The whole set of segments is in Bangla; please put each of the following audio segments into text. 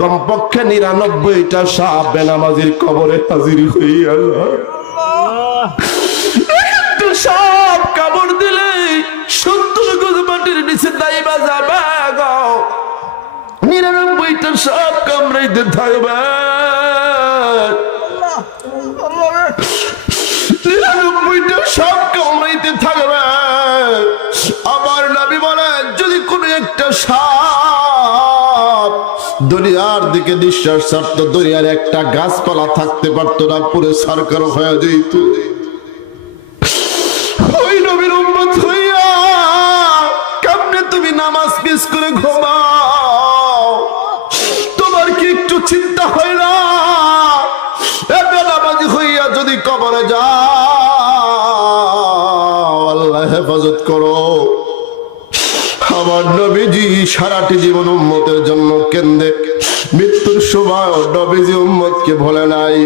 কমপক্ষে 99টা সাপ বেনামাজির কবরে হাজির হইয়া যায়। একটা সাপ কামড় দিলে 70 গজ মাটির নিচে দাইবা যাবে গো। 99টা সাপ কামড়াইতে থাকবে। 99টা সাপ কামড়াইতে থাকবে। আমার নবী বলেন যদি কোনো একটা সাপ দুনিয়ার দিকে নিঃশ্বাস ছাড়তো, দুনিয়ার একটা গাছপালা থাকতে পারতো না, পুরো সরকার হয়ে যেত। ওই নবীর উম্মত হইয়া কেমনে তুমি নামাজ মিস করে ঘুমাও? তোমার কি একটু চিন্তা হয় না? নামাজি হইয়া যদি কবরে যাও, আল্লাহ হেফাজত করো। আমার নবীজি সারাটি জীবন উম্মতের জন্য কেন্দে, মৃত্যুর সময় নবীজি উম্মতকে ভোলে নাই।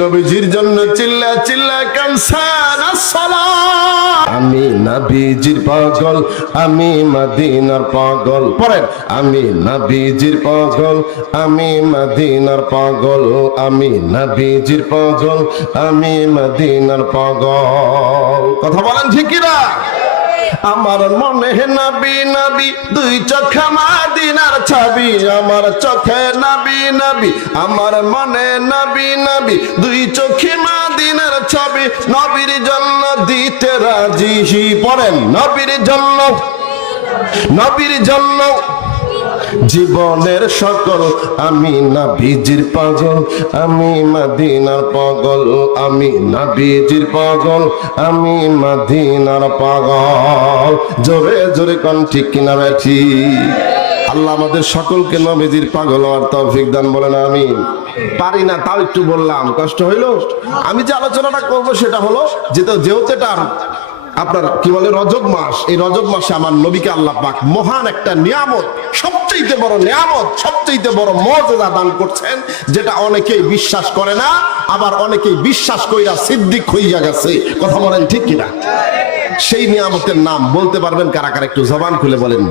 নবীজির জন্য চিল্লায় চিল্লায় কানছেন আসসালাম। আমি নবীজির পাগল, আমি মদিনার পাগল। পড়েন, আমি নবীজির পাগল, আমি মদিনার পাগল, আমি নবীজির পাগল, আমি মদিনার পাগল। কথা বলেন ঠিক কি না? আমার মনে নবী নবী, দুই চোখে মদিনার ছবি। আমার চোখে নবী নবী, আমার মনে নবী নবী, দুই চোখে মদিনার ছবি। নবীর জন্য দিতে রাজি। পড়েন, নবীর জন্য, নবীর জন্য জীবনের সকল। আমি নবীজির পাগল, আমি মদিনার পাগল, আমি নবীজির পাগল, আমি মদিনার পাগল। জোরে জোরে কোন ঠিক কিনা বেঠি? আল্লাহ আমাদের সকলকে নবীজির পাগল হওয়ার তৌফিক দান বলেন আমিন। পারি না তাও একটু বললাম, কষ্ট হইল। আমি যে আলোচনাটা করবো সেটা হলো যেহেতু এটা আপনার কি বলে রজব মাস, এই রজব মাসে আমার নবীকে আল্লাহ পাক মহান একটা নিয়ামত, সবচেয়ে বড় নিয়ামত, সবচেয়ে বড় মর্যাদা দান করছেন, যেটা অনেকেই বিশ্বাস করে না, আবার অনেকেই বিশ্বাস কইরা সিদ্দিক হইয়া গেছে। কথা বলেন ঠিক কিনা? সেই নিয়ামতের নাম বলতে পারবেন কারা কারা? একটু জবান খুলে বলেন।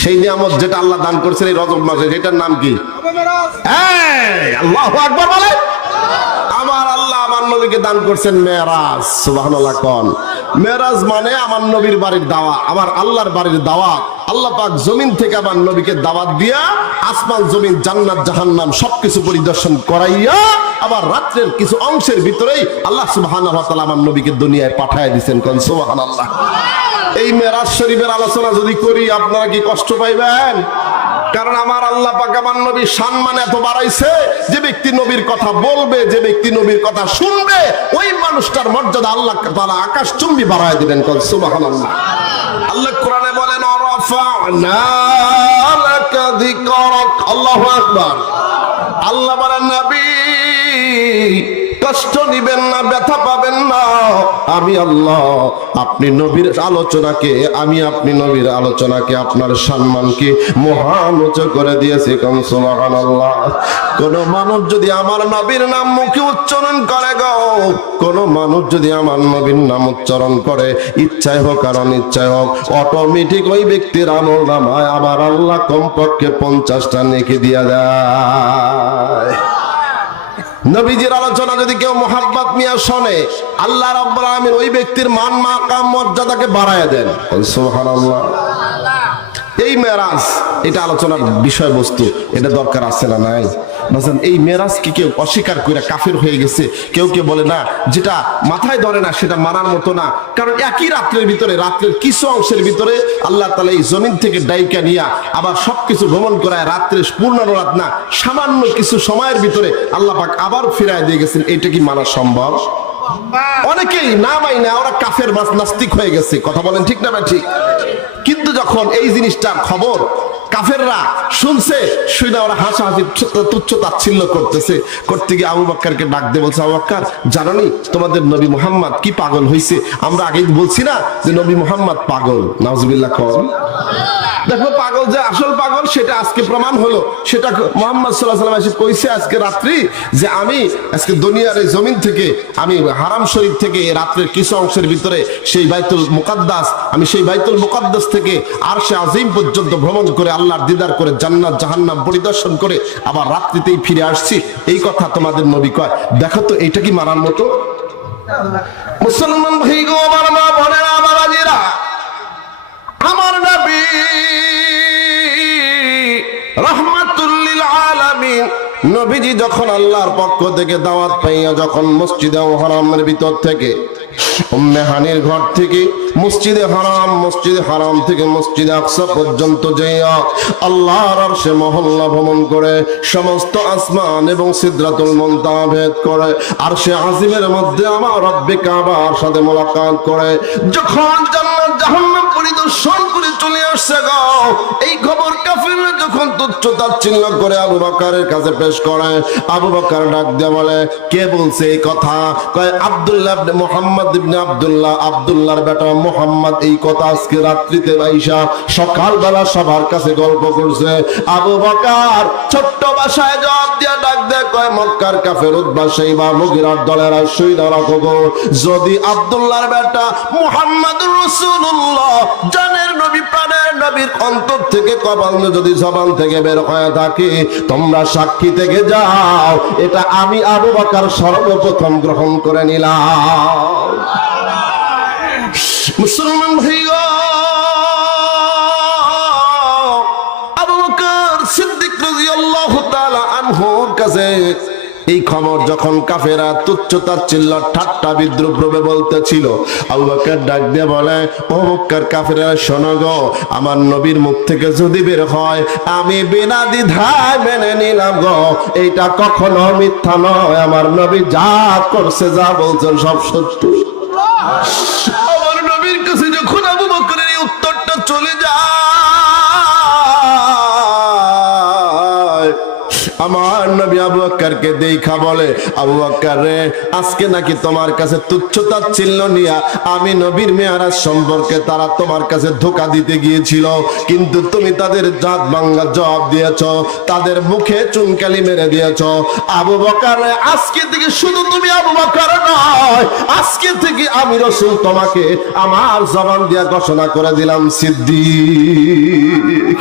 সেই নিয়ামত যেটা আল্লাহ দান করছেন এই রজব মাসে, সেটার নাম কি? আল্লাহু আকবার বলেন। আমার আল্লাহ আমার নবীকে দান করছেন মেরাজ। সুবহানাল্লাহ কোন। মেরাজ মানে আমার নবীর বাড়ির দাওয়াত, আমার আল্লাহর বাড়ির দাওয়াত। আল্লাহ পাক জমিন থেকে আমার নবীকে দাওয়াত দিয়া আসমান জমিন জান্নাত জাহান্নাম সবকিছু পরিদর্শন করাইয়া আবার রাত্রের কিছু অংশের ভিতরেই আল্লাহ সুবহানাহু ওয়া তাআলা আমার নবীকে দুনিয়ায় পাঠায় দিয়েছেন। কোন সুবহানাল্লাহ। এই মেরাজ শরীফের আলোচনা যদি করি আপনারা কি কষ্ট পাইবেন? কারণ আমার আল্লাহ পাক আমার নবীর সম্মান এত বাড়াইছে, যে ব্যক্তি নবীর কথা বলবে, যে ব্যক্তি নবীর কথা শুনবে, ওই মানুষটার মর্যাদা আল্লাহ তাআলা আকাশচুম্বী বাড়ায় দিবেন। কোন সুবহানাল্লাহ। আল্লাহ কোরআনে বলেন রাফা'না লাকা যিকরাক। আল্লাহু আকবার। আল্লাহ বলেন নবী কষ্ট নিবেন না, ব্যথা পাবেন না। আমি আল্লাহ আপনি নবীর আলোচনাকে, আমি আপনি নবীর আলোচনাকে, আপনার সম্মানকে মহান উচ্চ করে দিয়েছি। কোন সুবহানাল্লাহ। কোন মানুষ যদি আমার নবীর নাম মুখে উচ্চারণ করে গো, কোন মানুষ যদি আমার নবীর নাম উচ্চারণ করে, ইচ্ছায় হোক আর অনিচ্ছায় হোক, অটোমেটিক ওই ব্যক্তির আমল নামায় আবার আল্লাহ কমপক্ষে 50টা নেকি দিয়া দেয়। নবীজির আলোচনা যদি কেউ মোহাব্বত নিয়ে শোনে, আল্লাহ রাব্বুল আলামিন ওই ব্যক্তির মান মাকাম মর্যাদাকে বাড়ায় দেন। সুবহানাল্লাহ। এই মেরাজ, এটা আলোচনার বিষয়বস্তু, এটা দরকার আছে না নাই? বুঝলেন? এই মেরাজ কি কেউ অস্বীকার করে কাফের হয়ে গেছে? কেউ কেউ বলে না, যেটা মাথায় ধরে না সেটা মানার মতো না। কারণ একই রাত্রের ভিতরে, রাত্রের কিছু অংশের ভিতরে আল্লাহ তাআলা এই জমিন থেকে ডাইকা নিয়া আবার সবকিছু ভ্রমণ করায়, রাত্রে পূর্ণ রাত না, সামান্য কিছু সময়ের ভিতরে আল্লাহ পাক আবার ফিরায় দিয়ে গেছেন। এটা কি মানা সম্ভব? অনেকেই না মাইনা ওরা কাফের নাস্তিক হয়ে গেছে। কথা বলেন ঠিক না? ঠিক। কিন্তু যখন এই জিনিসটার খবর কাফেররা শুনছে, শুনে ওরা হাসাহাসি তুচ্ছ তাচ্ছিল্য করতে গিয়ে আবু বকরকে ডাক দিয়ে বলছে, আবু বকর জানোনি তোমাদের নবী মুহাম্মদ কি পাগল হয়েছে? আমরা আগেই বলছি না যে নবী মুহাম্মদ পাগল? নাউজুবিল্লাহ। কোন দেখো পাগল যে আসল পাগল সেটা আজকে প্রমাণ হলো। সেটা মুহাম্মদ সাল্লাল্লাহু আলাইহি ওয়াসাল্লাম এসে কইছে আজকে রাত্রি যে আমি আজকে দুনিয়ার এই জমিন থেকে আমি হারাম শরীফ থেকে রাত্রের কিছু অংশের ভিতরে সেই বাইতুল মুকাদ্দাস আমি সেই বাইতুল মুকাদ্দাস থেকে আরশে আজিম পর্যন্ত ভ্রমণ করে আল্লাহর দিদার করে জান্নাত জাহান্নাম পরিদর্শন করে আবার রাত্রিতেই ফিরে আসছি, এই কথা তোমাদের নবী কয়। দেখো তো এইটা কি মানার মতো? মুসলমান ভাই গো, আমার মা বোনেরা, আমার আজিরা, আমার নবী রাহমাতুল লিল আলামিন নবীজি যখন আল্লাহর পক্ষ থেকে দাওয়াত পাইয়া যখন মসজিদে হারামের ভিতর থেকে উম্মে হানির ঘর থেকে মসজিদে হারাম থেকে মসজিদে আকসা পর্যন্ত যাইয়া আল্লাহর আরশে মহল্লা ভ্রমণ করে সমস্ত আসমান এবং সিদরাতুল মুনতাহা ভেদ করে আরশে আজিমের মধ্যে আমার রব্বে কাবার সাথে মোলাকাত করে যখন জান্নাত জাহান্নাম পরিদর্শন করে চলে আসছে গো, এই খবর কাফিররা যখন তুচ্ছ তাচ্ছিল্য করে আবু বকরের কাছে পেশ করে, আবু বকর ডাক দিয়ে বলে, কে বলছে এই কথা? কয় আব্দুল্লাহ ইবনে মুহাম্মদ ইবনে আব্দুল্লাহর বেটা মুহাম্মদ এই কথা আজকে রাত্রিতে বাইশা সকালবেলা সবার কাছে গল্প করছে। আবু বকর ছোট্ট ভাষায় জবাব দিয়ে ডাক দেয়, কয় মক্কার কাফের উতবা শাইবা মুগিরার দলেরা শুইনা রাখো গো, যদি আব্দুল্লাহর বেটা মুহাম্মদুর রাসূলুল্লাহ জানের নবী প্রাণের নবীর অন্তর থেকে কপাল যদি জবান থেকে বের হয়ে থাকে, তোমরা সাক্ষী থেকে যাও, এটা আমি আবু বকর সর্বপ্রথম গ্রহণ করে নিলাম। মুসলমান ভাইয়া, আবু বকর সিদ্দিক রাদিয়াল্লাহু তাআলা আনহুর কাছে এই খবর যখন কাফেরা তুচ্ছ তাচ্ছিল্য ঠাট্টা বিদ্রুপ রূপে বলতেছিল, আবু বকর ডাক দিয়ে বলে, ও মক্কার কাফেরা শোনো গো, আমার নবীর মুখ থেকে যদি বের হয় আমি বিনা দ্বিধায় মেনে নিলাম গো, এইটা কখনো মিথ্যা নয়, আমার নবী যা করছে যা বলছেন সব সত্য। আমার নবীর কাছে যখন আবু বকরের এই উত্তরটা চলে যায়, আমার নবী আবু বকরকে দেখা বলে, আবু বকর রে, আজকে নাকি তোমার কাছে তুচ্ছ তাচ্ছিল্য নিয়া আমি নবীর মেরাজ সম্পর্কে তারা তোমার কাছে ধোঁকা দিতে গিয়েছিল, কিন্তু তুমি তাদের জাত ভাঙা জবাব দিয়েছো, তাদের মুখে চুনকালি মেরে দিয়েছো। আবু বকর রে, আজকে থেকে শুধু তুমি আবু বকর নয়, আজকে থেকে আমি রাসূল তোমাকে আমার জবান দিয়া ঘোষণা করে দিলাম সিদ্দিক।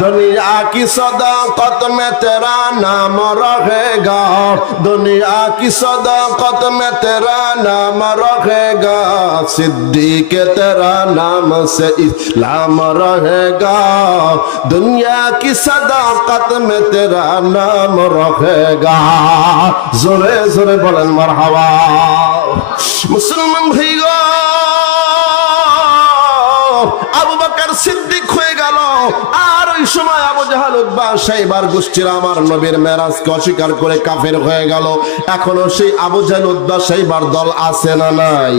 দুনিয়া কি সদাকত মে তেরা नाम रहेगा, दुनिया की सदाकत में तेरा नाम रहेगा, सिद्दीक तेरा नाम से इस्लाम रहेगा, दुनिया की सदाकत में तेरा नाम रहेगा। जोरे जोरे बोलें मरहबा। मुसलमान भाइयों, আবু বকর সিদ্দিক হয়ে গেল। আর ওই সময় আবু জাহাল উতবা শাইবার গোষ্ঠীরা আমার নবীর মেরাজকে অস্বীকার করে কাফের হয়ে গেল। এখনো সেই আবু জাহাল উতবা শাইবার দল আছে না নাই?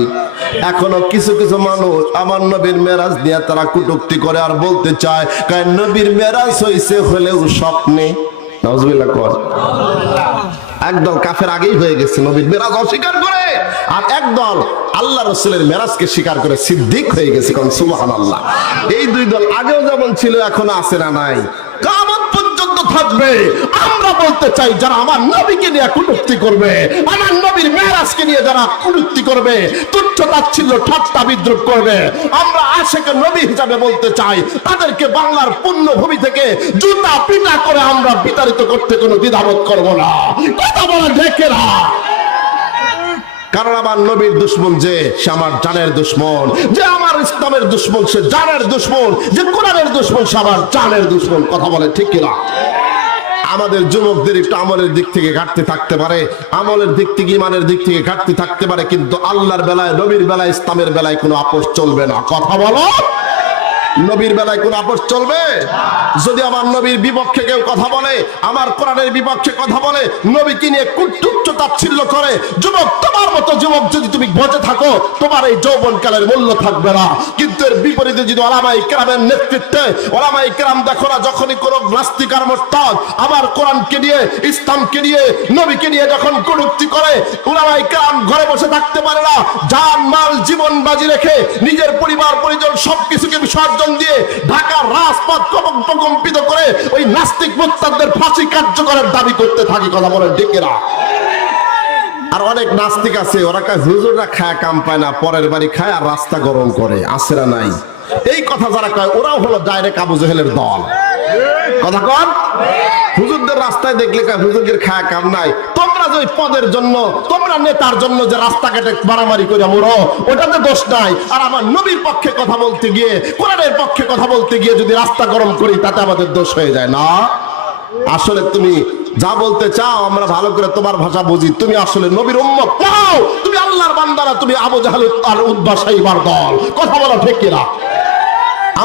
এখনো কিছু কিছু মানুষ আমার নবীর মেরাজ দিয়ে তারা কটূক্তি করে আর বলতে চায়, কারণ নবীর মেরাজ হইছে হলেও স্বপ্নে। নাউজুবিল্লাহ কর। একদল কাফের আগেই হয়ে গেছে, নবীর মেরাজ অস্বীকার করে, আর একদল আল্লাহ রাসূলের মেরাজকে স্বীকার করে সিদ্দিক হয়ে গেছে। কোন সুবহানাল্লাহ। এই দুই দল আগেও যেমন ছিল এখনো আছে না নাই? কিয়ামত পর্যন্ত থাকবে। আমরা বলতে চাই, যারা আমার নবীকে নিয়ে কটূক্তি করবে, আমার নবীর মেরাজকে নিয়ে যারা কটূক্তি করবে, তুচ্ছ তাচ্ছিল্য ঠাট্টা বিদ্রুপ করবে, আমরা আশিকে নবী হিসাবে বলতে চাই, তাদেরকে বাংলার পুণ্যভূমি থেকে জুতা পিটা করে আমরা বিতাড়িত করতে কোনো দ্বিধাবোধ করব না। কথা বলা দেখে না, কারণ আমার নবীর দুশ্মন যে, সে আমার জানের দুশ্মন, যে আমার ইসলামের দুশ্মন সে জানের দুশ্মন, যে কোরআনের দুশ্মন সে আমার জানের দুশ্মন। কথা বলে ঠিক কিনা? আমাদের যুবকদের একটু আমলের দিক থেকে ঘাটতি থাকতে পারে, আমলের দিক থেকে ইমানের দিক থেকে ঘাটতি থাকতে পারে, কিন্তু আল্লাহর বেলায়, নবীর বেলায়, ইসলামের বেলায় কোনো আপোষ চলবে না। কথা বলো, নবীর বেলায় কোন আপোষ চলবে? যদি আমার নবীর বিপক্ষে কেউ কথা বলে, আমার কোরআনের বিপক্ষে কথা বলে, নবীকে নিয়ে কুটুচ্চ তাচ্ছিল্য করে, যুবক তোমার মতো যুবক যদি তুমি বেঁচে থাকো, তোমার এই যৌবনকালের মূল্য থাকবে না। কিন্তু এর বিপরীতে যদি ওলামায়ে কেরামের নেতৃত্বে, ওলামায়ে কেরাম দেখো না, যখনই কোনো নাস্তিক আর মুরতাদ আমার কোরআনকে নিয়ে, ইসলামকে নিয়ে, নবীকে নিয়ে যখন কটূক্তি করে, ওলামায়ে কেরাম ঘরে বসে থাকতে পারে না, জান মাল জীবন বাজি রেখে নিজের পরিবার পরিজন সবকিছুকে বিসর্জন নির্বাচন দিয়ে ঢাকার রাজপথ প্রকম্পিত করে ওই নাস্তিক মুরতাদদের ফাঁসি কার্যকরের দাবি করতে থাকি। কথা বলেন ঠিক কিনা? আর অনেক নাস্তিক আছে, ওরা হুজুররা খায় কাম পায় না, পরের বাড়ি খায় আর রাস্তা গরম করে, আছে না নাই? এই কথা যারা কয় ওরাও হলো ডাইরেক্ট আবু জেহেলের দল। কথা কন, হুজুরদের রাস্তায় দেখলে কয় হুজুরদের খায় কাম নাই। তোমরা যে পদের জন্য, তোমরা নেতার জন্য যে রাস্তা কেটে মারামারি করে মরো, ওটাতে দোষ নাই। আর আমার নবীর পক্ষে কথা বলতে গিয়ে, কোরআনের পক্ষে কথা বলতে গিয়ে যদি রাস্তা গরম করি, তাতে আমাদের দোষ হয়ে যায় না? আসলে তুমি যা বলতে চাও আমরা ভালো করে তোমার ভাষা বুঝি, তুমি আসলে নবীর উম্মত নাও, তুমি আল্লাহর বান্দারা, তুমি আবু জাহল আর উতবা সাইবার দল। কথা বলো ঠিক কিনা?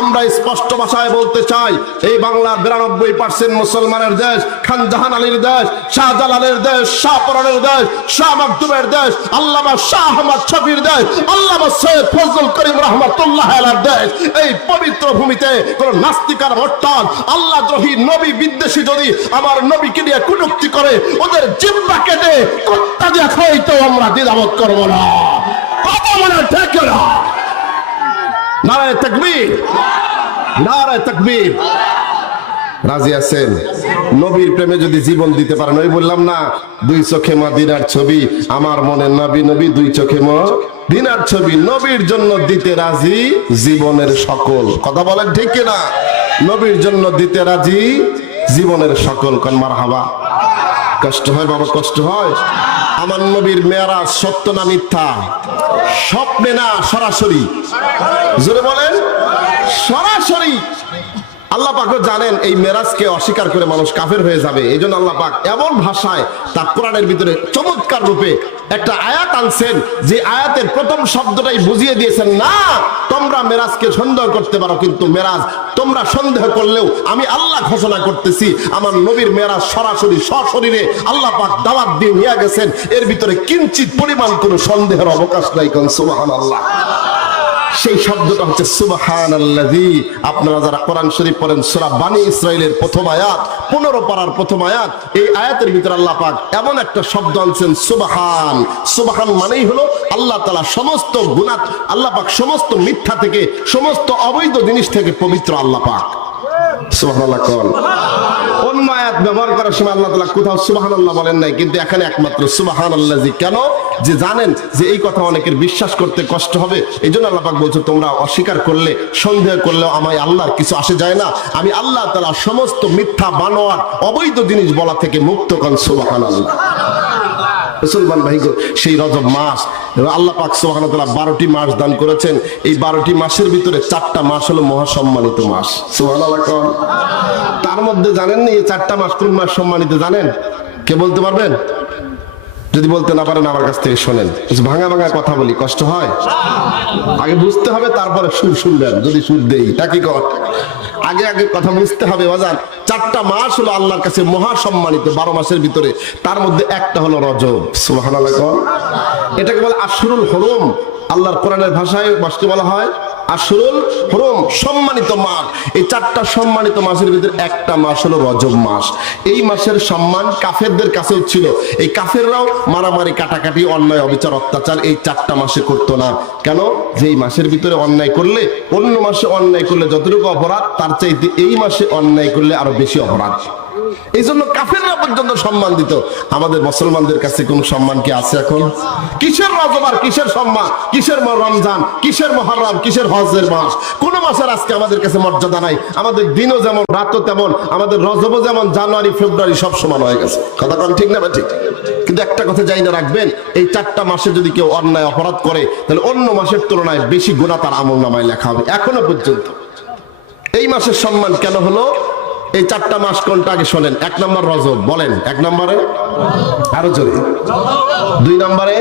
আমরা স্পষ্ট ভাষায় বলতে চাই, এই বাংলার 92% মুসলমানের দেশ, খান জাহান আলীর দেশ, শাহজালালের দেশ, শাহপরানের দেশ, শাহ মাকদুমের দেশ, আল্লামা শাহ আহমদ শফির দেশ, আল্লামা সৈয়দ ফজলুল করিম রহমাতুল্লাহ আলাইহির দেশ। এই পবিত্র ভূমিতে কোন নাস্তিকার মোরতাদ আল্লাহদ্রোহী নবী বিদ্বেষী যদি আমার নবীকে নিয়ে কটূক্তি করে, ওদের জিহ্বা কেটে কুত্তা দিয়ে খাইতেও আমরা দ্বিধাবোধ করবো না। কথা বলে ঠিক না? নারায়ে তাকবীর, নারায়ে তাকবীর। রাজি আছেন? নবীর প্রেমে যদি জীবন দিতে পারেন, ওই বললাম না, দুই চোখে মদিনার ছবি, আমার মনে নবী নবী, দুই চোখে মদিনার ছবি, নবীর জন্য দিতে রাজি জীবনের সকল। কথা বলেন ঠিক কিনা? নবীর জন্য দিতে রাজি জীবনের সকল। কোন মারহাবা? কষ্ট হয় বাবা, কষ্ট হয়। আমার নবীর মেরাজ সত্য না মিথ্যা? স্বপ্নে না সরাসরি? জোরে বলেন, সরাসরি। আল্লাহ পাক জানেন এই মেরাজকে অস্বীকার করে মানুষ কাফের হয়ে যাবে। এই জন্য আল্লাহ পাক এমন ভাষায় তা কোরআনের ভিতরে চমৎকার রূপে একটা আয়াত আনছেন, যে আয়াতের প্রথম শব্দটাই বুঝিয়ে দিয়েছেন, না তোমরা মেরাজকে সন্দেহ করতে পারো, কিন্তু মেরাজ তোমরা সন্দেহ করলেও আমি আল্লাহ ঘোষণা করতেছি, আমার নবীর মেরাজ সরাসরি সশরীরে আল্লাহ পাক দাওয়াত দিয়ে নিয়ে গেছেন। এর ভিতরে কিঞ্চিত পরিমাণ কোনো সন্দেহের অবকাশ নাই। কোন সুবহানাল্লাহ। সেই শব্দটা হচ্ছে সুবহানাল্লাযী। আপনারা যারা কোরআন শরীফ পড়েন, সূরা বনী ইসরাঈলের প্রথম আয়াত, 15 পারার প্রথম আয়াত, এই আয়াতের ভিতরে আল্লাহ পাক এমন একটা শব্দ আনছেন, সুবহান। সুবহান মানেই হলো আল্লাহ তাআলা সমস্ত গুনাহ, আল্লাহ পাক সমস্ত মিথ্যা থেকে, সমস্ত অবৈধ জিনিস থেকে পবিত্র আল্লাহ পাক। সুবহানাল্লাহ কোন অন্য আয়াত ব্যবহার করার সময় আল্লাহ তাআলা কোথাও সুবহানাল্লাহ বলেন নাই, কিন্তু এখানে একমাত্র সুবহানাল্লাযী। কেন? যে জানেন যে এই কথা অনেকের বিশ্বাস করতে কষ্ট হবে, এই জন্য আল্লাহ পাক বলছে, তোমরা অস্বীকার করলে, সন্দেহ করলেও আমায় আল্লাহর কিছু আসে যায় না। আমি আল্লাহ তাআলা সমস্ত মিথ্যা, বানোয়াট, অবৈধ জিনিস বলা থেকে মুক্ত। কোন সুবহানাল্লাহ। মুসলমান ভাইগো, সেই রজব মাস আল্লাহ পাক সুবহানাহু ওয়া তাআলা 12টি মাস দান করেছেন। এই 12টি মাসের ভিতরে 4টা মাস হলো মহাসম্মানিত মাস। সুবহানাল্লাহ। তার মধ্যে জানেন না এই 4টা মাস কোন মাস সম্মানিত জানেন? কে বলতে পারবেন? যদি বলতে না পারেন আমার কাছ থেকে শোনেন। ভাঙা ভাঙা কথা বলি, কষ্ট হয়? আগে বুঝতে হবে, তারপরে সুর শুনবেন। যদি সুর দেই তা কি কর, আগে আগে কথা বুঝতে হবে। বাজান, 4টা মাস হলো আল্লাহর কাছে মহা সম্মানিত 12 মাসের ভিতরে। তার মধ্যে একটা হলো রজব। সুবহানাল্লাহ। এটাকে বলে আশহুরুল হুরুম। আল্লাহর কোরআনের ভাষায় মাসকে বলা হয় আশহুরুল হুরুম, সম্মানিত মাস। এই 4টা সম্মানিত মাসের ভিতরে একটা মাস হলো রজব মাস। এই মাসের সম্মান কাফেরদের কাছেও ছিল। এই কাফেররাও মারামারি, কাটাকাটি, অন্যায়, অবিচার, অত্যাচার এই 4টা মাসে করতো না। কেন? যে এই মাসের ভিতরে অন্যায় করলে, অন্য মাসে অন্যায় করলে যতটুকু অপরাধ, তার চাইতে এই মাসে অন্যায় করলে আরো বেশি অপরাধ। এই জন্য কাফেররা পর্যন্ত সম্মান দিত। আমাদের মুসলমানদের কাছে কোন সম্মান কি আছে এখন? কিসের রজব আর কিসের সম্মান, কিসের রমজান, কিসের মুহররম, কিসের হজের মাস? কোন মাসের আজকে আমাদের কাছে মর্যাদা নাই। আমাদের দিনও যেমন, রাতও তেমন, আমাদের রজবও যেমন, জানুয়ারি ফেব্রুয়ারি সব সমান হয়ে গেছে। কথা কোন ঠিক না? ঠিক। কিন্তু একটা কথা জানি না রাখবেন, এই 4টা মাসে যদি কেউ অন্যায় অপরাধ করে, তাহলে অন্য মাসের তুলনায় বেশি গুনাহ তার আমলনামায় লেখা হবে এখনো পর্যন্ত। এই মাসের সম্মান কেন হলো? এই 4টা মাস কোনটা আগে শোনেন। 1 নম্বর রজব, বলেন 1 নম্বরে, আরো জোরে। 2 নম্বরে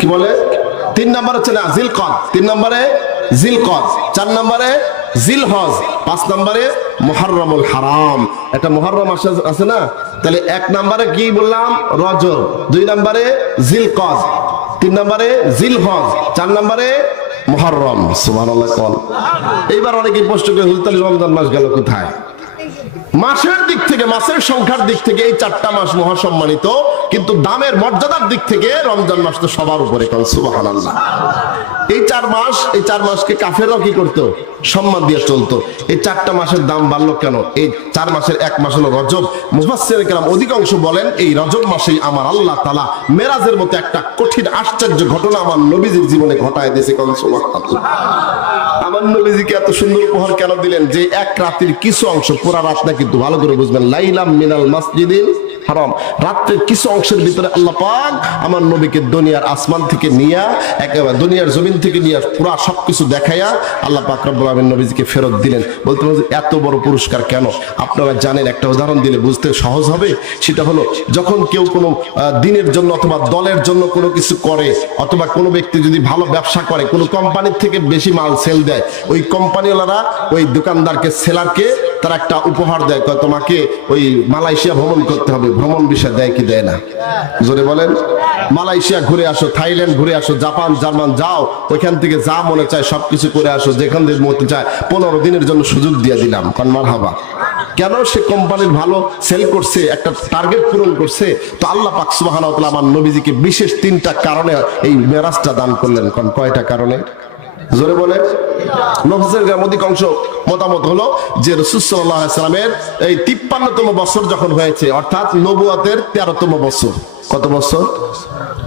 কি বলে, 3 নম্বরে হচ্ছে না জিলকদ, 3 নম্বরে জিলকদ, 4 নম্বরে জিলহজ, 5 নম্বরে মুহররমুল হারাম। একটা মুহররম মাস আছে না? তাহলে 1 নম্বরে কি বললাম? রজব, 2 নম্বরে জিলকদ, 3 নম্বরে জিলহজ, 4 নম্বরে মুহররম। সুবহানাল্লাহ। এইবার অনেকে প্রশ্ন করে, হুজুর তাহলে রমজান মাস গেল কোথায়? মাসের দিক থেকে, মাসের সংখ্যার দিক থেকে এই 4টা মাস মহাসম্মানিত, কিন্তু দামের মর্যাদার দিক থেকে রমজান মাস তো সবার উপরে। সুবহানাল্লাহ। এই 4 মাসকে কাফেররাও কি করতো? সম্মান দিয়ে চলতো। এই 4টা মাসের দাম বাড়লো কেন? এই 4 মাসের এক মাস হলো রজব। মুফাসসির কেরাম অধিকাংশ বলেন এই রজব মাসেই আমার আল্লাহ তাআলা মেরাজের মতো একটা কঠিন আশ্চর্য ঘটনা আমার নবীজির জীবনে ঘটায় দিয়েছে। সুবহানাল্লাহ। আমার নবীজিকে এত সুন্দর উপহার কেন দিলেন? যে এক রাতের কিছু অংশ, পুরা রাত না কিন্তু, ভালো করে বুঝবেন, লাইলাম মিনাল মাসজিদিল হারাম, রাত্রের কিছু অংশের ভিতরে আল্লাহ পাক আমার নবীকে দুনিয়ার আসমান থেকে নিয়ে, একেবারে দুনিয়ার জমিন থেকে নিয়ে পুরা সবকিছু দেখাইয়া আল্লাহ পাক রব্বুল আলামিন নবীজিকে ফেরত দিলেন। বলতে এত বড় পুরস্কার কেন? আপনারা জানেন, একটা উদাহরণ দিলে বুঝতে সহজ হবে। সেটা হলো, যখন কেউ কোনো দিনের জন্য অথবা দলের জন্য কোনো কিছু করে, অথবা কোনো ব্যক্তি যদি ভালো ব্যবসা করে, কোনো কোম্পানির থেকে বেশি মাল সেল দেয়, ওই কোম্পানিওয়ালারা ওই দোকানদারকে, সেলারকে তারা একটা উপহার দেয়, তোমাকে ওই মালয়েশিয়া ভ্রমণ করতে হবে। ভ্রমণ বিষয় দেয় কি দেয় না? জোরে বলেন। মালয়েশিয়া ঘুরে আসো, থাইল্যান্ড ঘুরে আসো, জাপান, জার্মান যাও, ওইখান থেকে যা মনে চায় সবকিছু করে আসো, যেখান থেকে মতে চায় 15 দিনের জন্য সুযোগ দিয়ে দিলাম। কারণ মারহাবা। কেন? সে কোম্পানির ভালো সেল করছে, একটা টার্গেট পূরণ করছে। তো আল্লাহ পাক সুবহানাহু ওয়া তাআলা আমার নবীজিকে বিশেষ 3টা কারণে এই মেরাজটা দান করলেন। কোন কয়টা কারণে? জোরে বলে। মুফাসসিরদের অধিকাংশ মতামত হলো যে রাসূল সাল্লাল্লাহু আলাইহি সাল্লামের এই 53তম বছর যখন হয়েছে, অর্থাৎ নবুয়তের 13তম বছর। কত বছর?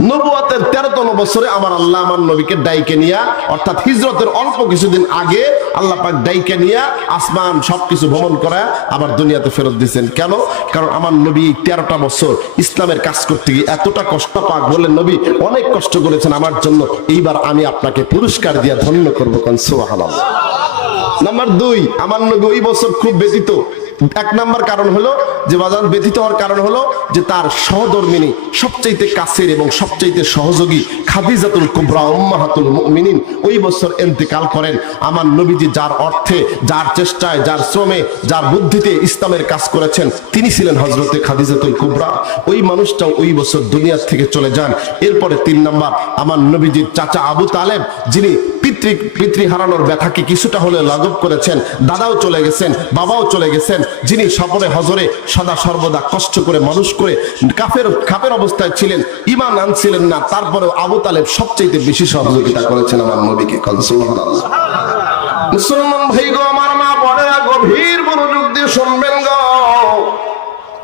নবুয়তের 13তম বছরে আমার আল্লাহ আমার নবীকে ডাইকে নিয়া, অর্থাৎ হিজরতের অল্প কিছুদিন আগে আল্লাহ পাক ডাইকে নিয়া আসমান সবকিছু ভ্রমণ করা আবার দুনিয়াতে ফেরত দিয়েছেন। কেন? কারণ আমার নবী 13টা বছর ইসলামের কাজ করতে গিয়ে এতটা কষ্ট পাক, বললেন নবী অনেক কষ্ট করেছেন আমার জন্য, এইবার আমি আপনাকে পুরস্কার দিয়া ধন্য করবো। সুবহানাল্লাহ। নাম্বার 2, আমার নবী ওই বছর খুব ব্যথিত। 1 নাম্বার কারণ হলো যে বাজান ব্যথিত হওয়ার কারণ হলো যে তার সহধর্মিনী, সবচাইতে কাছের এবং সবচাইতে সহযোগী খাদিজাতুল কুবরা উম্মাহাতুল মুমিনিন ওই বছর ইন্তেকাল করেন। আমার নবীজি যার অর্থে, যার চেষ্টায়, যার শ্রমে, যার বুদ্ধিতে ইসলামের কাজ করেছেন, তিনি ছিলেন হযরতে খাদিজাতুল কুবরা। ওই মানুষটাও ওই বছর দুনিয়া থেকে চলে যান। এরপরে 3 নাম্বার, আমার নবীজির চাচা আবু তালেব, যিনি পিতৃ হারানোর ব্যথাকে কিছুটা হলে লাঘব করেছেন, দাদাও চলে গেছেন, বাবাও চলে গেছেন, যিনি সফরে হজরে সদা সর্বদা কষ্ট করে মানুষ করে কাফের অবস্থায় ছিলেন, ঈমান আনছিলেন না, তারপরেও আবু তালেব সবচেয়ে বেশি সহযোগিতা করেছেন আমার নবীকে। সুবহানাল্লাহ। মুসলমান ভাই গো, আমার মা বোনেরা, গভীর মনোযোগ দিয়ে শুনবেন গো।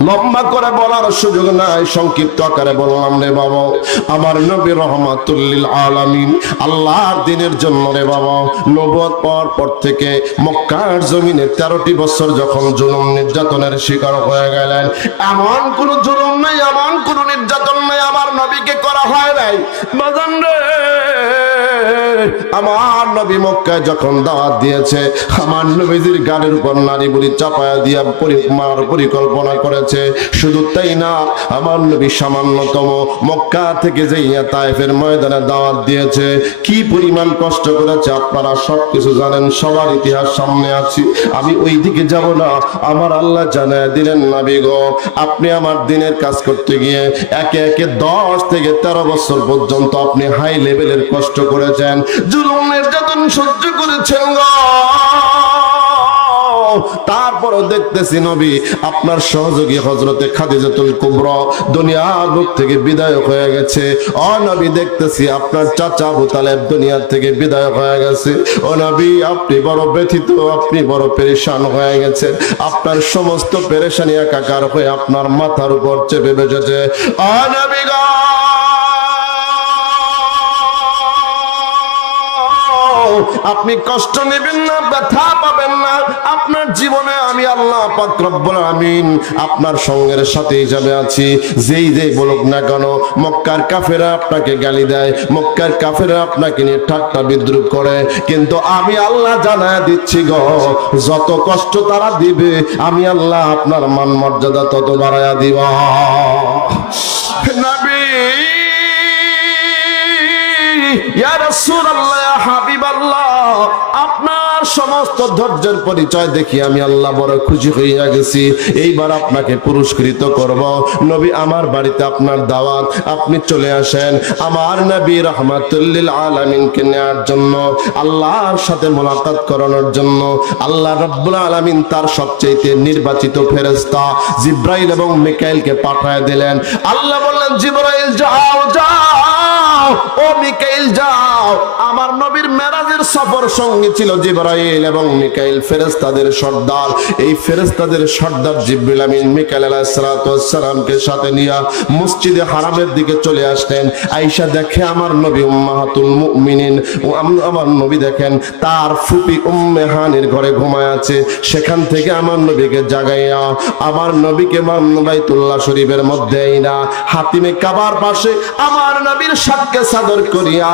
লম্বা করে বলার সুযোগ নাই, সংক্ষিপ্ত আকারে বললাম রে বাবা। আমার নবী রহমাতুল লিল আলামিন, আল্লাহর দ্বীনের জন্য রে বাবা, নবুয়ত পাওয়ার পর থেকে মক্কার জমিনে 13টি বছর যখন জুলুম নির্যাতনের শিকার হয়ে গেলেন, এমন কোন জুলুম নাই, এমন কোন নির্যাতন নাই আমার নবীকে করা হয় নাই। বাজান রে, আমার নবী মক্কায় যখন দাওয়াত দিয়েছে, আমার নবীজির গানের উপর নারী বুড়ি চাপায়া দিয়া মারার পরিকল্পনা করেছে। শুধু তাই না, আমার নবী সামান্যতম মক্কা থেকে যাইয়া তায়েফের ময়দানে দাওয়াত দিয়েছে। কি পরিমাণ কষ্ট করেছে আপনারা সবকিছু জানেন, সবার ইতিহাস সামনে আছে, আমি ওই দিকে যাব না। আমার আল্লাহ জানায় দিলেন, নবী গো, আপনি আমার দিনের কাজ করতে গিয়ে একে একে 10 থেকে 13 বছর পর্যন্ত আপনি হাই লেভেলের কষ্ট করেছেন, জুলুম নির্যাতন সহ্য করেছেন গো। তারপরও দেখতেছি নবী আপনার সহযোগী হযরতে খাদিজাতুল কুবরা দুনিয়ার বুক থেকে বিদায় হয়ে গেছে। ও নবী, দেখতেছি আপনার চাচা আবু তালেব দুনিয়া থেকে বিদায় হয়ে গেছে। ও নবী, আপনি বড় ব্যথিত, আপনি বড় পেরেশান হয়ে গেছেন। আপনার সমস্ত পেরেশানি একাকার হয়ে আপনার মাথার উপর চেপে বসেছে। ও নবী গো, আপনি কষ্ট নেবেন না, ব্যথা পাবেন না। আপনার জীবনে আমি আল্লাহ পাক রব্বুল আমিন আপনার সঙ্গের সাথে হিসাবে আছি। যেই যে বলুক না কেন, মক্কার কাফেররা আপনাকে গালি দেয়, মক্কার কাফেররা আপনাকে নিয়ে ঠাট্টা বিদ্রুপ করে, কিন্তু আমি আল্লাহ জানায় দিচ্ছি গো, যত কষ্ট তারা দিবে আমি আল্লাহ আপনার মান মর্যাদা তত বাড়ায়া দিব। নবী, ইয়া রাসূলুল্লাহ, ইয়া হাবিবাল্লাহ, আপনার সমস্ত ধৈর্যের পরিচয় দেখি আমি আল্লাহ বড় খুশি হইয়া গেছি, এইবার আপনাকে পুরস্কৃত করব। নবী আমার বাড়িতে আপনার দাওয়াত, আপনি চলে আসেন আমার নবী রাহমাতুল লিল আলামিনকে নেয়ার জন্য, আল্লাহর সাথে মোলাকাত করানোর জন্য। আল্লাহ রাব্বুল আলামিন তার সবচেয়ে নির্বাচিত ফেরেশতা জিবরাইল এবং মিকাইলকে পাঠিয়ে দিলেন। আল্লাহ বললেন, জিবরাইল যাও যাও, ও মিকাইল যাও। আমার নবীর মেরাজের সফর সঙ্গে ছিল জিবরাইল এবং মিকাইল, ফেরেশতাদের সর্দার। এই ফেরেশতাদের সর্দার জিবরিল আমিন মিকাইল আলাইহিস সালাতু ওয়াস সালামকে সাথে নিয়ে মসজিদে হারামের দিকে চলে আসলেন। আয়েশা দেখে আমার নবী উম্মাহাতুল মুমিনিন, আমার নবী দেখেন তার ফুপি উম্মে হানির ঘরে ঘুমায় আছে। সেখান থেকে আমার নবীকে জাগাইয়া আমার নবীকে বাইতুল্লাহ শরীফের মধ্যে না হাতিমে কাবার পাশে আমার নবীর সাতকে চাদর করিয়া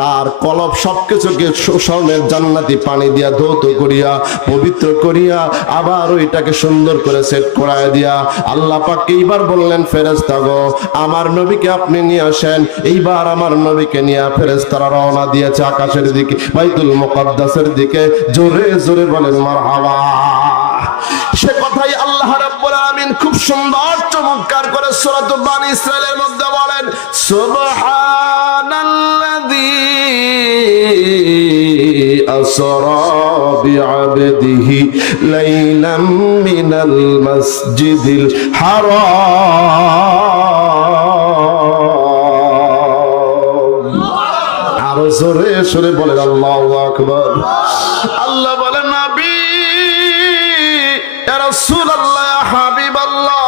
তার কলব সবকিছুকে স্বর্ণের জান্নাতি পানি দিয়া ধৌত করিয়া পবিত্র করিয়া আবার ওইটাকে সুন্দর করে সেট করায় দিয়া আল্লাহ পাক এইবার বললেন, ফেরেশতা গো আমার নবীকে আপনি নিয়ে আসেন। এইবার আমার নবীকে নিয়ে ফেরেশতারা রওনা দিয়েছে আকাশের দিকে, বাইতুল মুকাদ্দাসের দিকে। জোরে জোরে বলেন মারহাবা। সে কথাই আল্লাহ রাব্বুল আলামিন খুব সুন্দর চমৎকার করে সূরা বানী ইসরাঈলের মধ্যে বলেন, সুবহানাল্লাযী আসরা বিআবদিহি লাইলাম মিনাল মাসজিদিল হারাম। আরো জোরে জোরে বলেন আল্লাহু আকবার। আল্লাহ বলেন, নবী ইয়া রাসূলুল্লাহ ইয়া হাবিবাল্লাহ,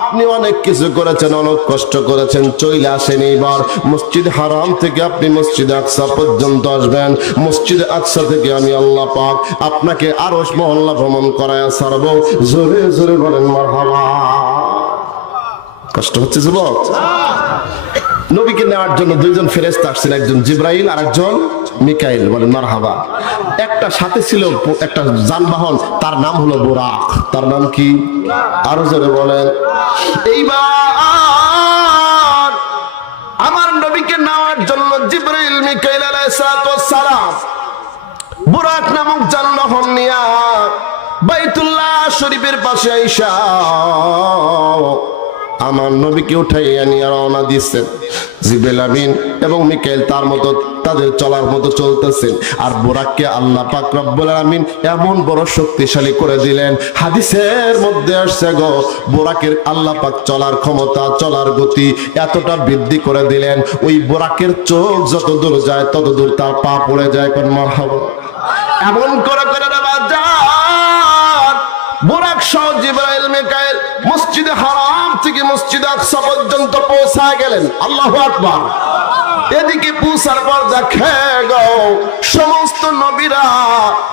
আপনি অনেক কিছু করেছেন, অনেক কষ্ট করেছেন, চলে আসেন। এইবার মসজিদ হারাম থেকে আপনি মসজিদ আকসা পর্যন্ত আসবেন। মসজিদ আকসা থেকে আমি আল্লাহ পাক আপনাকে আরশ মহল্লা ভ্রমণ করায়া ছাড়বো। জোরে জোরে বলেন মারহাবা। কষ্ট হচ্ছে যুবক? নবীকে নেওয়ার জন্য দুইজন ফেরেশতা আসছেন, একজন জিবরাইল আর একজন মিকাইল। বলেন মারহাবা। একটা সাথে ছিল একটা যানবাহন, তার নাম হলো বুরাক। তার নাম কি? আরো জোরে বলেন। এইবার আমার নবীকে নেওয়ার জন্য জিবরাইল মিকাইল আলাইহিস সালাম বুরাক নামক যানবাহন নিয়ে বাইতুল্লাহ শরীফের পাশে আইসা আমার নবীকে উঠাইয়া নিয়ে রওনা দিচ্ছেন। জিবরাইল আমিন এবং মিকাইল তার মতো তাদের চলার মতো চলতেছেন। আর বুরাককে আল্লাহ পাক রব্বুল আলামিন এমন বড় শক্তিশালী করে দিলেন, হাদিসের মধ্যে আসছে গো, বুরাকের আল্লাহ পাক চলার ক্ষমতা, চলার গতি এতটা বৃদ্ধি করে দিলেন, ওই বুরাকের চোখ যত দূর যায় তত দূর তার পা পড়ে যায়। কোন মারহাবা। এমন করে করে বুরাক সহ জিবরাইল মিকাইল মসজিদে হারাম থেকে মসজিদ আকসা পর্যন্ত পৌঁছায় গেলেন। আল্লাহু আকবার। এদিকে পৌঁছার পর দেখে গো সমস্ত নবীরা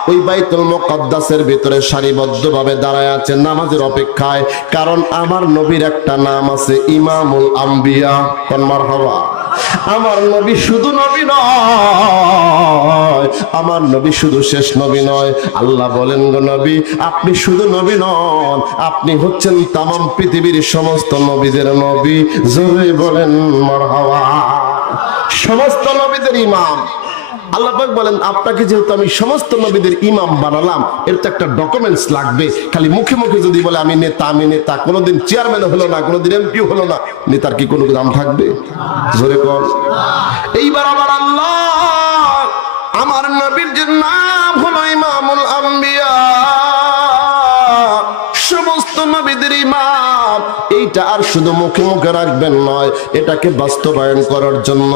ওই বাইতুল মুকাদ্দাসের ভিতরে সারিবদ্ধভাবে দাঁড়ায় আছেন নামাজের অপেক্ষায়। কারণ আমার নবীর একটা নাম আছে, ইমামুল আম্বিয়া। কোন মারহাবা। আমার নবী শুধু নবী নয়, আমার নবী শুধু শেষ নবী নয়। আল্লাহ বলেন, গো নবী আপনি শুধু নবী নন, আপনি হচ্ছেন তামাম পৃথিবীর সমস্ত নবীদের নবী। জোরে বলেন মারহাবা। সমস্ত নবীদের ইমাম। আল্লাহ পাক বলেন, আপনাকে যেহেতু আমি সমস্ত নবীদের ইমাম বানালাম, এর তো একটা ডকুমেন্টস লাগবে। খালি মুখে মুখে যদি বলে আমি নেতা, আমি নেতা, কোনোদিন চেয়ারম্যান হলো না, কোনোদিন এমপি হলো না, নেতার কি কোনো দাম থাকবে? জোরে কর। এইবার আমার আল্লাহ আমার নবীর যে নাম হলো ইমামুল আম্বিয়া, সমস্ত নবীদের ইমাম, এইটা আর শুধু মুখে মুখে রাখবেন নয়, এটাকে বাস্তবায়ন করার জন্য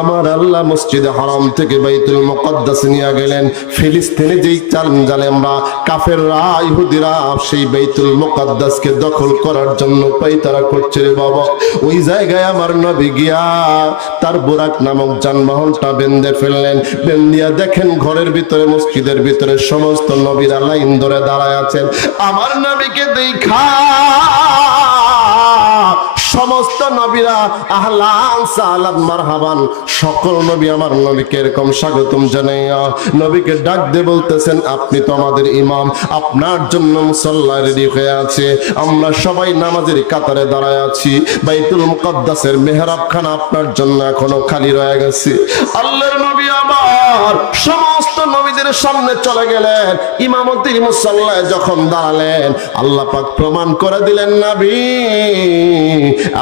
আমার আল্লাহ মসজিদে হারাম থেকে বাইতুল মুকাদ্দাস নিয়ে গেলেন। ফিলিস্তিনে যেই জালেমরা কাফেররা ইহুদিরা সেই বাইতুল মুকাদ্দাসকে দখল করার জন্য পাইতারা করছে রে বাবা, ওই জায়গায় আমার নবী গিয়া তার বুরাক নামক যানবাহনটা বেঁধে ফেললেন। বেঁধিয়া দেখেন ঘরের ভিতরে মসজিদের ভিতরে সমস্ত নবীরা লাইন ধরে দাঁড়ায় আছেন। আমার নবীকে দেখা সমস্ত নবীরা আহলান সালাম মারহাবান, সকল নবী আমার নবীকে এরকম স্বাগতম জানাইয়া নবীকে ডাক দিয়ে বলতেছেন, আপনি তো আমাদের ইমাম, আপনার জন্য মুসাল্লা রেডি হয়ে আছে, আমরা সবাই নামাজের কাতারে দাঁড়ায় আছি, বাইতুল মুকাদ্দাসের মেহরাব খানা আপনার জন্য এখনো খালি রয়ে গেছে। আল্লাহর নবী আমার সমস্ত নবীদের সামনে চলে গেলেন, ইমামতির মুসাল্লায় যখন দাঁড়ালেন, আল্লাহ পাক প্রমাণ করে দিলেন, নবী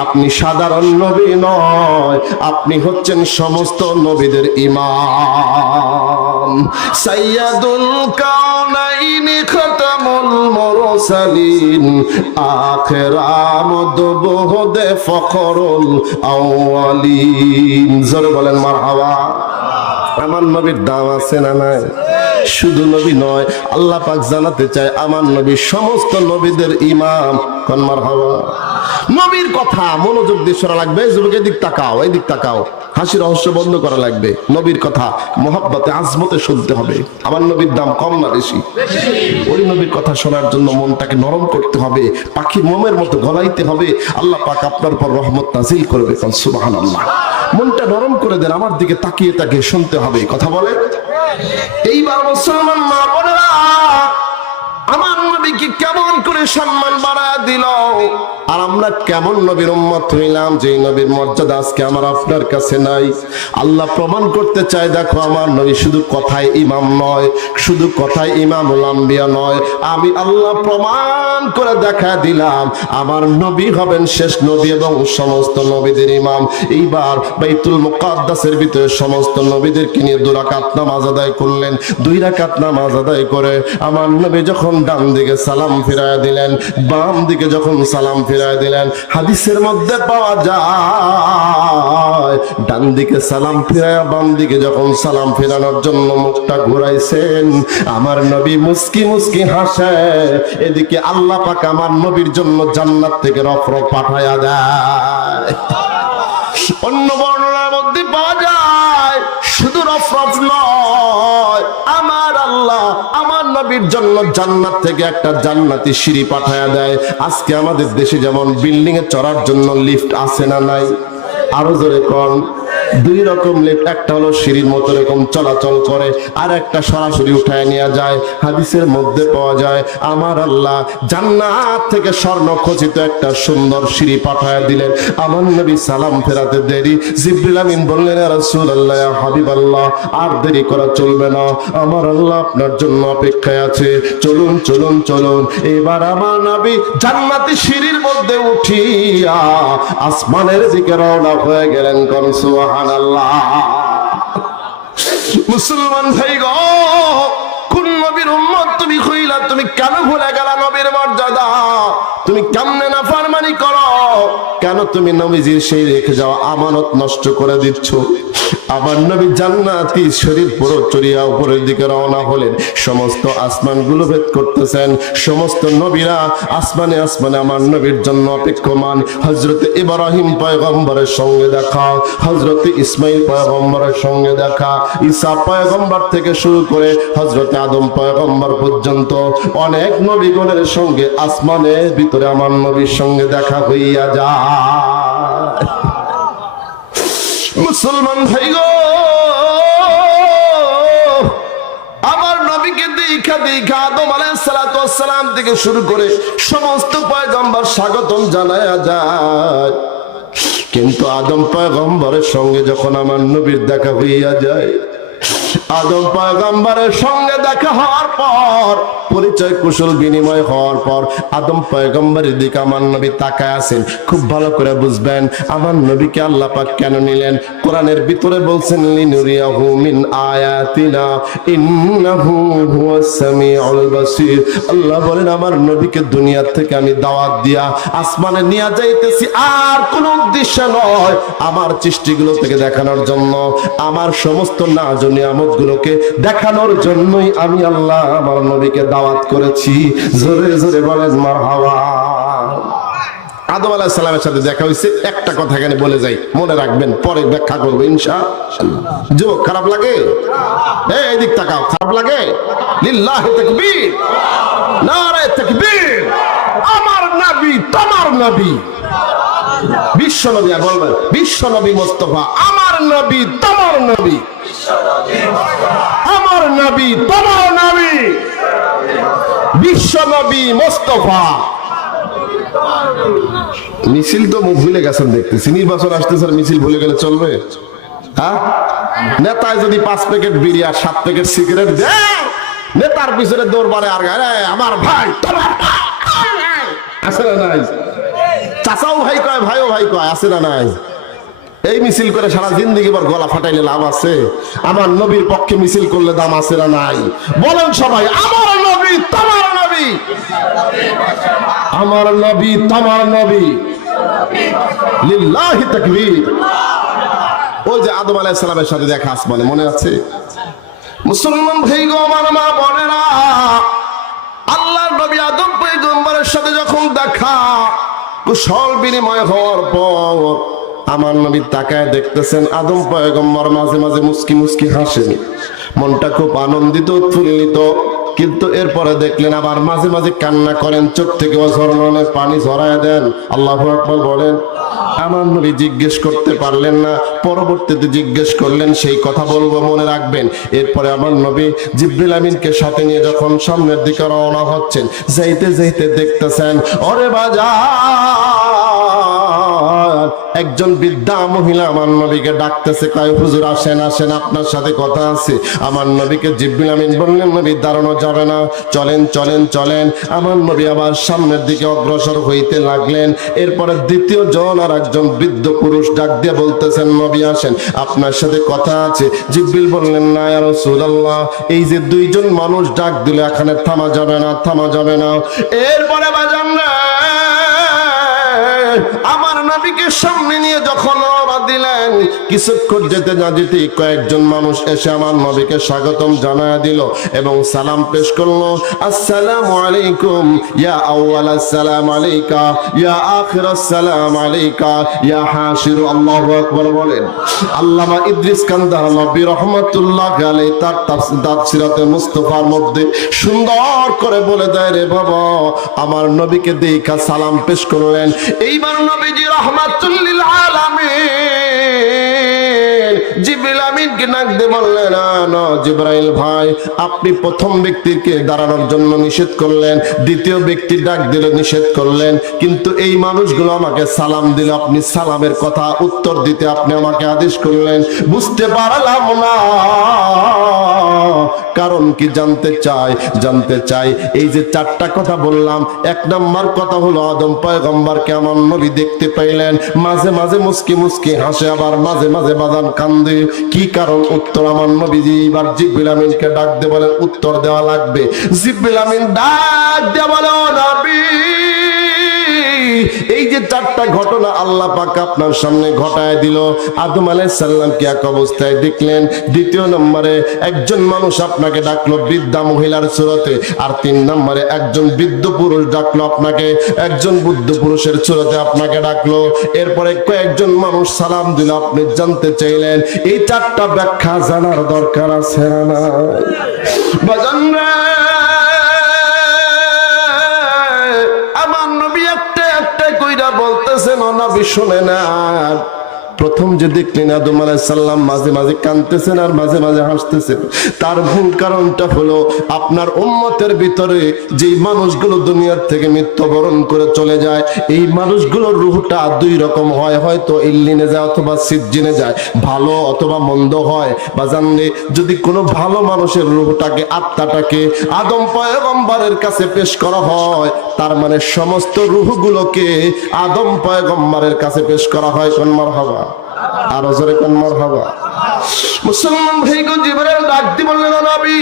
আপনি সাধারণ নবী নয়, আপনি হচ্ছেন সমস্ত নবীদের ইমাম, সাইয়্যিদুল কাউনাইনি খাতামুল মুরসালিন, আখিরামুদ বুহুদে ফখরুল আউয়ালিন। জোরে বলেন মারহাবা। আমার নবীর দাম আছে না নাই? শুধু নবী নয়, আল্লাহ পাক জানাতে চায় আমার নবী সমস্ত নবীদের ইমাম। কোন মারহাবা। নবীর কথা মনোযোগ দিয়ে শোনা লাগবে। যুবক এদিক তাকাও, এদিক তাকাও, হাসি রহস্য বন্ধ করা লাগবে। নবীর কথা মহব্বতে আজমতে শুনতে হবে। আমার নবীর দাম কম না বেশি? ওই নবীর কথা শোনার জন্য মনটাকে নরম করতে হবে, পাখির মোমের মতো গলাইতে হবে। আল্লাহ পাক আপনার উপর রহমত নাজিল করবে। সুবহানাল্লাহ। মনটা নরম করে দেন, আমার দিকে তাকিয়ে তাকিয়ে শুনতে হবে। কথা বলে এইবার মুসলমান মা বোনেরা, আমার নবীকে কেমন করে সম্মান বাড়ায় দিল, আর আমরা কেমন নবীর উম্মত হইলাম যে নবীর মর্যাদা আজকে আমার আপনার কাছে নাই। আল্লাহ প্রমাণ করতে চায়, দেখো আমার নবী শুধু কথায় ইমাম নয়, শুধু কথায় ইমামুল আম্বিয়া নয়, আমি আল্লাহ প্রমাণ করে দেখা দিলাম আমার নবী হবেন শেষ নবী এবং সমস্ত নবীদের ইমাম। এইবার বাইতুল মুকাদ্দাসের ভিতরে সমস্ত নবীদেরকে নিয়ে 2 রাকাত নামাজ আদায় করলেন। 2 রাকাত নামাজ আদায় করে আমার নবী যখন ডান দিকে সালাম ফিরায় দিলেন, বাম দিকে যখন সালাম ফিরায় দিলেন, হাদিসের মধ্যে পাওয়া যায় ডান দিকে সালাম ফিরায় বাম দিকে যখন সালাম ফিরানোর জন্য মুখটা ঘুরাইছেন, আমার নবী মুস্কি মুস্কি হাসে। এদিকে আল্লাহ পাক আমার নবীর জন্য জান্নাত থেকে রফরফ পাঠায়া দেয়। অন্য বর্ণনার মধ্যে পাওয়া যায় শুধু রফরফ নয়, আমার আল্লাহ আমার নবীর জন্য জান্নাত থেকে একটা জান্নাতি সিঁড়ি পাঠায়া দেয়। আজকে আমাদের দেশে যেমন বিল্ডিং এ চড়ার জন্য লিফট আছে না নাই? আরো জোরে কোন। 2 রকম লিফট, একটা হলো সিঁড়ির মতো এরকম চলাচল করে, আর একটা সরাসরি উঠায় নিয়ে যায়। হাদিসের মধ্যে পাওয়া যায় আমার আল্লাহ জান্নাত থেকে স্বর্ণ খচিত একটা সুন্দর সিঁড়ি পাঠায় দিলেন। আমার নবী সালাম ফেরাতে দেরি, জিবরিল আমিন বললেন, ইয়া রাসূলুল্লাহ, ইয়া হাবিবাল্লাহ, আর দেরি করা চলবে না, আমার আল্লাহ আপনার জন্য অপেক্ষায় আছে, চলুন চলুন চলুন। এবার আমার নবী জান্নাতি সিঁড়ির মধ্যে উঠিয়া আসমানের দিকে রওনা হয়ে গেলেন। কোন সুবহানাল্লাহ। মুসলমান ভাই গো, কোন নবীর উম্মত তুমি হইলা? তুমি কেন ভুলে গেলা নবীর মর্যাদা? তুমি কেমনে নাফরমানি করো? কেন তুমি নবীজির সেই রেখে যাওয়া আমানত নষ্ট করে দিচ্ছ? আমার নবী জান্নাতি শরীর পুরো চড়িয়া উপরের দিকে রওনা হলেন। সমস্ত আসমানগুলো ভেদ করতেছেন, সমস্ত নবীরা আসমানে আসমানে আমার নবীর জন্য অপেক্ষমান। হযরতে ইব্রাহিম পয়গম্বরের সঙ্গে দেখা, হযরতে ইসমাইল পয়গম্বরের সঙ্গে দেখা, ঈসা পয়গম্বর থেকে শুরু করে হযরতে আদম পয়গম্বর পর্যন্ত অনেক নবীগণের সঙ্গে আসমানের ভিতরে আমার নবীর সঙ্গে দেখা হইয়া যায়। মুসলমান ভাই গো, আমার নবীকে দেখা দেখা আদম আলাইহিস সালাতু ওয়াস সালাম থেকে শুরু করে সমস্ত পয়গম্বর স্বাগতম জানায়া যায়, কিন্তু আদম পয়গম্বরের সঙ্গে যখন আমার নবীর দেখা হইয়া যায়, আদম পয়গম্বরের সঙ্গে দেখা হওয়ার পর, পরিচয় কুশল বিনিময় হওয়ার পর আদম পয়গম্বরের দিকে আমার নবী তাকায় আছেন। খুব ভালো করে বুঝবেন আমার নবীকে আল্লাহ পাক কেন নিলেন। কোরআনের ভিতরে বলছেন, লিনুরিয়াহু মিন আয়াতিনা ইন্নাহু হুয়াস সামিউল বাসীর। আল্লাহ বলেন আমার নবীকে দুনিয়া থেকে আমি দাওয়াত দিয়া আসমানে নিয়ে যাইতেছি, আর কোনো উদ্দেশ্য নয়, আমার সৃষ্টিগুলো থেকে দেখানোর জন্য, আমার সমস্ত নাজ নিয়ামত গুলোকে দেখানোর জন্যই আমি আল্লাহ আমার নবীকে দাওয়াত করেছি। জোরে জোরে বলেন মারহাবা। আদম আলাইহিস সালামের সাথে দেখা হয়েছে, একটা কথা এখানে বলে যাই, মনে রাখবেন, পরে ব্যাখ্যা করবো ইনশাআল্লাহ। যুবক খারাপ লাগে? এই দিক তাকাও, খারাপ লাগে? লিল্লাহি তাকবীর, নারে তাকবীর। আমার নবী তোমার নবী। বিশ্ব নবী, বলবেন বিশ্ব নবী মুস্তাফা, আমার নবী তোমার নবী, আমার নবী তোমার নবী, বিশ্ব নবী মুস্তাফা। মিছিল তো ভুলে গেছেন দেখতেছি, নির্বাচন আসতেছে, মিছিল ভুলে গেলে চলবে? হ্যাঁ, নেতায় যদি 5 প্যাকেট বিড়ি আর 7 প্যাকেট সিগারেট দেয়, নেতার পিছনে দৌড় মারে আর আমার ভাই তোমার আছে না নাই? চাচাও ভাই কয়, ভাইও ভাই কয়, আছে না নাই? এই মিছিল করে সারা জিন্দগি পর গলা ফাটাইলে লাভ আছে? আমার নবীর পক্ষে মিছিল করলে দাম আছে না নাই? বলেন সবাই, আমার নবী তোমার নবী, আমার নবী তোমার নবী, লিল্লাহি তাকবীর। ওই যে আদম আলাইহিস সালামের সাথে দেখা আসমানে, মনে আছে? মুসলমান ভাই গো, আমার মা বোনেরা, আল্লাহর নবী আদম পয়গম্বরের সাথে যখন দেখা, কুশল বিনিময় হওয়ার পর আমার নবী তাকায় দেখতেছেন আদম পয়গম্বর মাঝে মাঝে মুস্কি মুস্কি হাসেন, মনটা খুব আনন্দিত উৎফুল্লিত। কিন্তু এরপরে দেখলেন আবার মাঝে মাঝে কান্না করেন, চোখ থেকে ঝরনে পানি ঝরায় দেন। আল্লাহু আকবার বলেন। আমার নবী জিজ্ঞেস করতে পারলেন না, পরবর্তীতে জিজ্ঞেস করলেন, সেই কথা বলবো, মনে রাখবেন। এরপরে আমার নবী জিবরিল আমিনকে সাথে নিয়ে যখন সামনের দিকে রওনা হচ্ছেন, যাইতে যাইতে দেখতেছেন ওরে বাজার, একজন বৃদ্ধা মহিলা আমার নবীকে ডাকতেছে, কয় হুজুর আসেন আসেন, আপনার সাথে কথা আছে। আমার নবীকে জিবরিল আমিন বললেন, নবী দাঁড়ানো যাবে না, চলেন চলেন চলেন। আমার নবী আবার সামনের দিকে অগ্রসর হইতে লাগলেন। এরপরে দ্বিতীয় জন আর একজন বৃদ্ধ পুরুষ ডাক দিয়ে বলতেছেন, নবী আসেন, আপনার সাথে কথা আছে। জিবরিল বললেন, না ইয়া রাসূলুল্লাহ, এই যে দুইজন মানুষ ডাক দিলে এখানে থামা যাবে না, থামা যাবে না। এরপরে বাজান আমার নবীকে সামনে নিয়ে যখন রওনা দিলেন, কিছুক্ষণ যেতে না যেতে কয়েকজন মানুষ এসে আমার নবীকে স্বাগতম জানায় দিল এবং সালাম পেশ করলো। আসসালামু আলাইকুম ইয়া আউয়াল, আসসালামু আলাইকা ইয়া আখির, আসসালামু আলাইকা ইয়া হাশির। আল্লাহু আকবার বলেন। আল্লামা ইদ্রিস কান্দাহানবী রাহমাতুল্লাহি আলাইহি তার তাফসিরাতে মুস্তাফার মধ্যে সুন্দর করে বলে দেয়, রে বাবা, আমার নবীকে দেখা সালাম পেশ করলেন। এইবার নবীজি রাহমাতুল লিল আলামিন জিবরিল আমিনকে ডাক দিয়ে বললেন, না জিবরাইল ভাই, আপনি প্রথম ব্যক্তিকে দাঁড়ানোর জন্য নিষেধ করলেন, দ্বিতীয় ব্যক্তি ডাক দিলে নিষেধ করলেন, কিন্তু এই মানুষগুলো আমাকে সালাম দিল, আপনি সালামের কথা উত্তর দিতে আপনি আমাকে আদেশ করলেন। বুঝতে পারলাম না, কারণ কি জানতে চাই। এই যে 4টা কথা বললাম, 1 নাম্বার কথা হলো আদম পয়গম্বরকে আমার নবী দেখতে পাইলেন, মাঝে মাঝে মুস্কি মুস্কি হাসে, আবার মাঝে মাঝে বাদান কান্দে। কি কারণ? উত্তর আমার নবীজি এবার জিবরিল আমিনকে ডাক দিয়ে বলেন, উত্তর দেওয়া লাগবে। জিবরিল আমিন ডাক দিয়ে বলে, ও নবী, এই যে 4টা ঘটনা আল্লাহ পাক আপনার সামনে ঘটায় দিল। আদম আলাইহিস সালামকে এক অবস্থায় দেখলেন, দ্বিতীয় নম্বরে একজন মানুষ আপনাকে ডাকলো বৃদ্ধা মহিলার সুরতে, আর 3 নম্বরে একজন বৃদ্ধ পুরুষ ডাকলো আপনাকে, একজন বৃদ্ধ পুরুষের সুরতে আপনাকে ডাকলো। এরপরে কয়েকজন মানুষ সালাম দিল, আপনি জানতে চাইলেন। এই 4টা ব্যাখ্যা জানার দরকার আছে না? বাজান রে, আমার নবী একটা একটা কইরা বলতেছেন, ও নবী শুনে না। প্রথম যে দেখলেন আদম আলাইহিস সালাম মাঝে মাঝে কাঁদতেছেন আর মাঝে মাঝে হাসতেছেন, তার মূল কারণটা হলো আপনার উম্মতের ভিতরে যেই মানুষগুলো দুনিয়ার থেকে মৃত্যুবরণ করে চলে যায়, এই মানুষগুলোর রূহটা 2 রকম হয়, হয়তো ইল্লিনে যায় অথবা সিজ্জিনে যায়, ভালো অথবা মন্দ হয়। বা জানলে যদি কোনো ভালো মানুষের রূহটাকে, আত্মাটাকে আদম পয়গম্বরের কাছে পেশ করা হয়, তার মানে সমস্ত রূহগুলোকে আদম পয়গম্বরের কাছে পেশ করা হয়। কোন মারহাবা, আরো জোরে কোন মারহাবা। মুসলমান ভাইগো, জিবরাইল ডাক দিয়ে বললেন, ও নবী,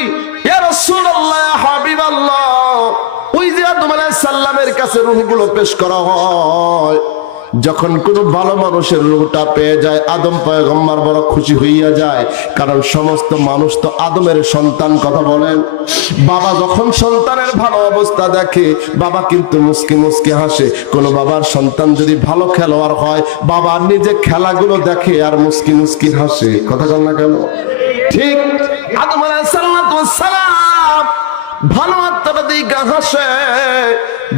ইয়া রাসূলুল্লাহ, ইয়া হাবিবাল্লাহ, ওই যে আদম আলাইহিস সালামের কাছে রূহগুলো পেশ করা হয়, যখন কোনো ভালো মানুষের রূহটা পেয়ে যায়, আদম পয়গম্বর বড় খুশি হইয়া যায়, কারণ সমস্ত মানুষ তো আদমের সন্তান। কথা বলেন। বাবা যখন সন্তানের ভালো অবস্থা দেখে, বাবা কিন্তু মুস্কি মুস্কি হাসে। কোনো বাবার সন্তান যদি ভালো খেলোয়াড় হয়, বাবা নিজে খেলাগুলো দেখে আর মুস্কি মুস্কি হাসে। কথা বল না কেন? ঠিক আদম আলাইহিস সালাম ভালো আত্মাটা দিকে হাসে।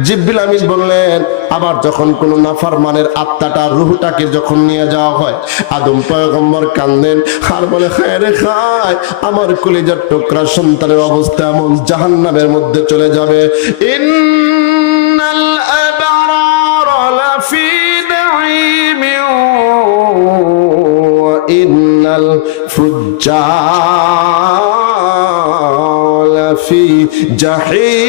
জিবরিল আমিন বললেন, আবার যখন কোন নাফরমানের আত্মাটা রূহটাকে যখন নিয়ে যাওয়া হয়, আদম পয়গম্বর কান্দেন আর বলে, হায় রে হায়, আমার কলিজার টুকরা সন্তানের অবস্থা এমন, জাহান্নামের মধ্যে চলে যাবে। ইন্নাল আবরারা লাফি নাঈমিন ওয়া ইন্নাল ফুজ্জারা লাফি জাহিম।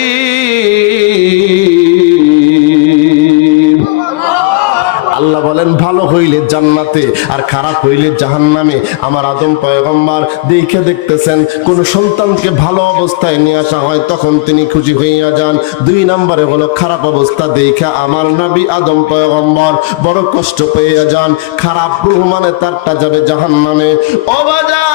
আল্লাহ বলেন, ভালো হইলে জান্নাতে আর খারাপ হইলে জাহান্নামে। আমার আদম পয়গম্বর দেখে দেখতেছেন, কোন সন্তানকে ভালো অবস্থায় নিয়ে আসা হয় তখন তিনি খুশি হইয়া যান। 2 নম্বরে হলো খারাপ অবস্থা দেখে আমার নবী আদম পয়গম্বর বড় কষ্ট পেয়ে যান। খারাপ রূহ মানে তারটা যাবে জাহান্নামে। ও বাজার,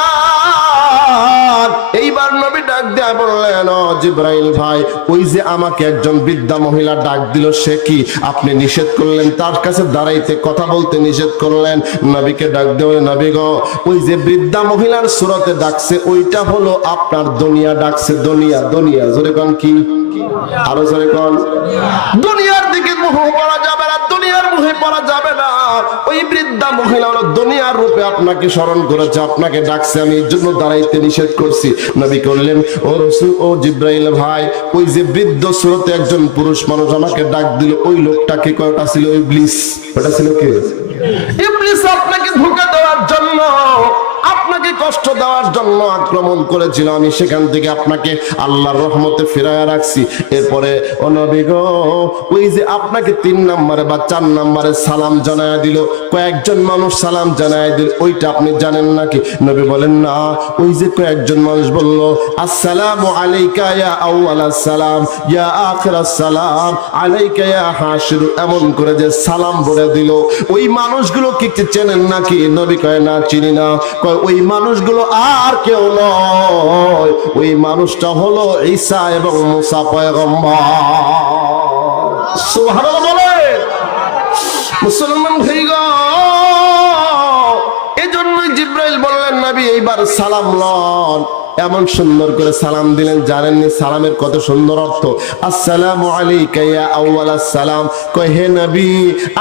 এইবার নবী ডাক দেয়া বললেন, ও জিবরাইল ভাই, ওই যে আমাকে একজন বৃদ্ধা মহিলা ডাক দিল, সে কি? আপনি নিষেধ করলেন, তার কাছে দাঁড়াইতে কথা বলতে নিষেধ করলেন। নবীকে ডাক দেওয়া, নবী গো, ওই যে বৃদ্ধা মহিলার সুরতে ডাকছে, ওইটা হলো আপনার দুনিয়া ডাকছে। দুনিয়া, দুনিয়া জোরে কোন, কি আরো জোরে কোন। দুনিয়ার দিকে মুখ পড়া যাবে না, দুনিয়ার মুখে পড়া যাবে না। ওই বৃদ্ধা মহিলা হলো দুনিয়ার রূপে আপনাকে স্মরণ করেছে, আপনাকে ডাকছে, আমি এর জন্য দাঁড়াইতে নিষেধ করছি। নবী করলেন, ও রাসূল, ও জিবরাইল ভাই, ওই যে বৃদ্ধ সুরতে একজন পুরুষ মানুষ আমাকে ডাক দিল, ওই লোকটাকে কয়টা ছিল? ইবলিস। ওটা ছিল কে? ইবলিস আপনাকে ধোঁকা দেওয়ার জন্য, আপনাকে কষ্ট দেওয়ার জন্য আক্রমণ করেছিল। আমি সেখান থেকে আপনাকে আল্লাহর রহমতে ফিরায় রাখছি। এরপরে ও নবী গো, ওই যে আপনাকে 3 নম্বরে বা 4 নম্বরে সালাম জানায় দিল, কয়েকজন মানুষ সালাম জানায় দিল, ওইটা আপনি জানেন নাকি? নবী বলেন, না। ওই যে কয়েকজন মানুষ বলল, আসসালামু আলাইকা ইয়া আউয়ালাস সালাম ইয়া আখিরাস সালাম আলাইকা ইয়া হাশির, এমন করে যে সালাম বলে দিল, ওই মানুষগুলো কি চেনেন নাকি? নবী কয়, না, চিনি না। কয়, ওই মানুষগুলো আর কেউ নয়, ওই মানুষটা হলো ঈসা এবং মুসা পয়গম্বর। সুবহানাল্লাহ বলে মুসলমান ভাই গো, এজন্যই জিবরাইল বললেন, নবী এইবার সালাম লন। এমন সুন্দর করে সালাম দিলেন, জানেননি সালামের কত সুন্দর অর্থ? আসসালামু আলাইকা ইয়া আউয়ালাস সালাম। কয়, হে নবী,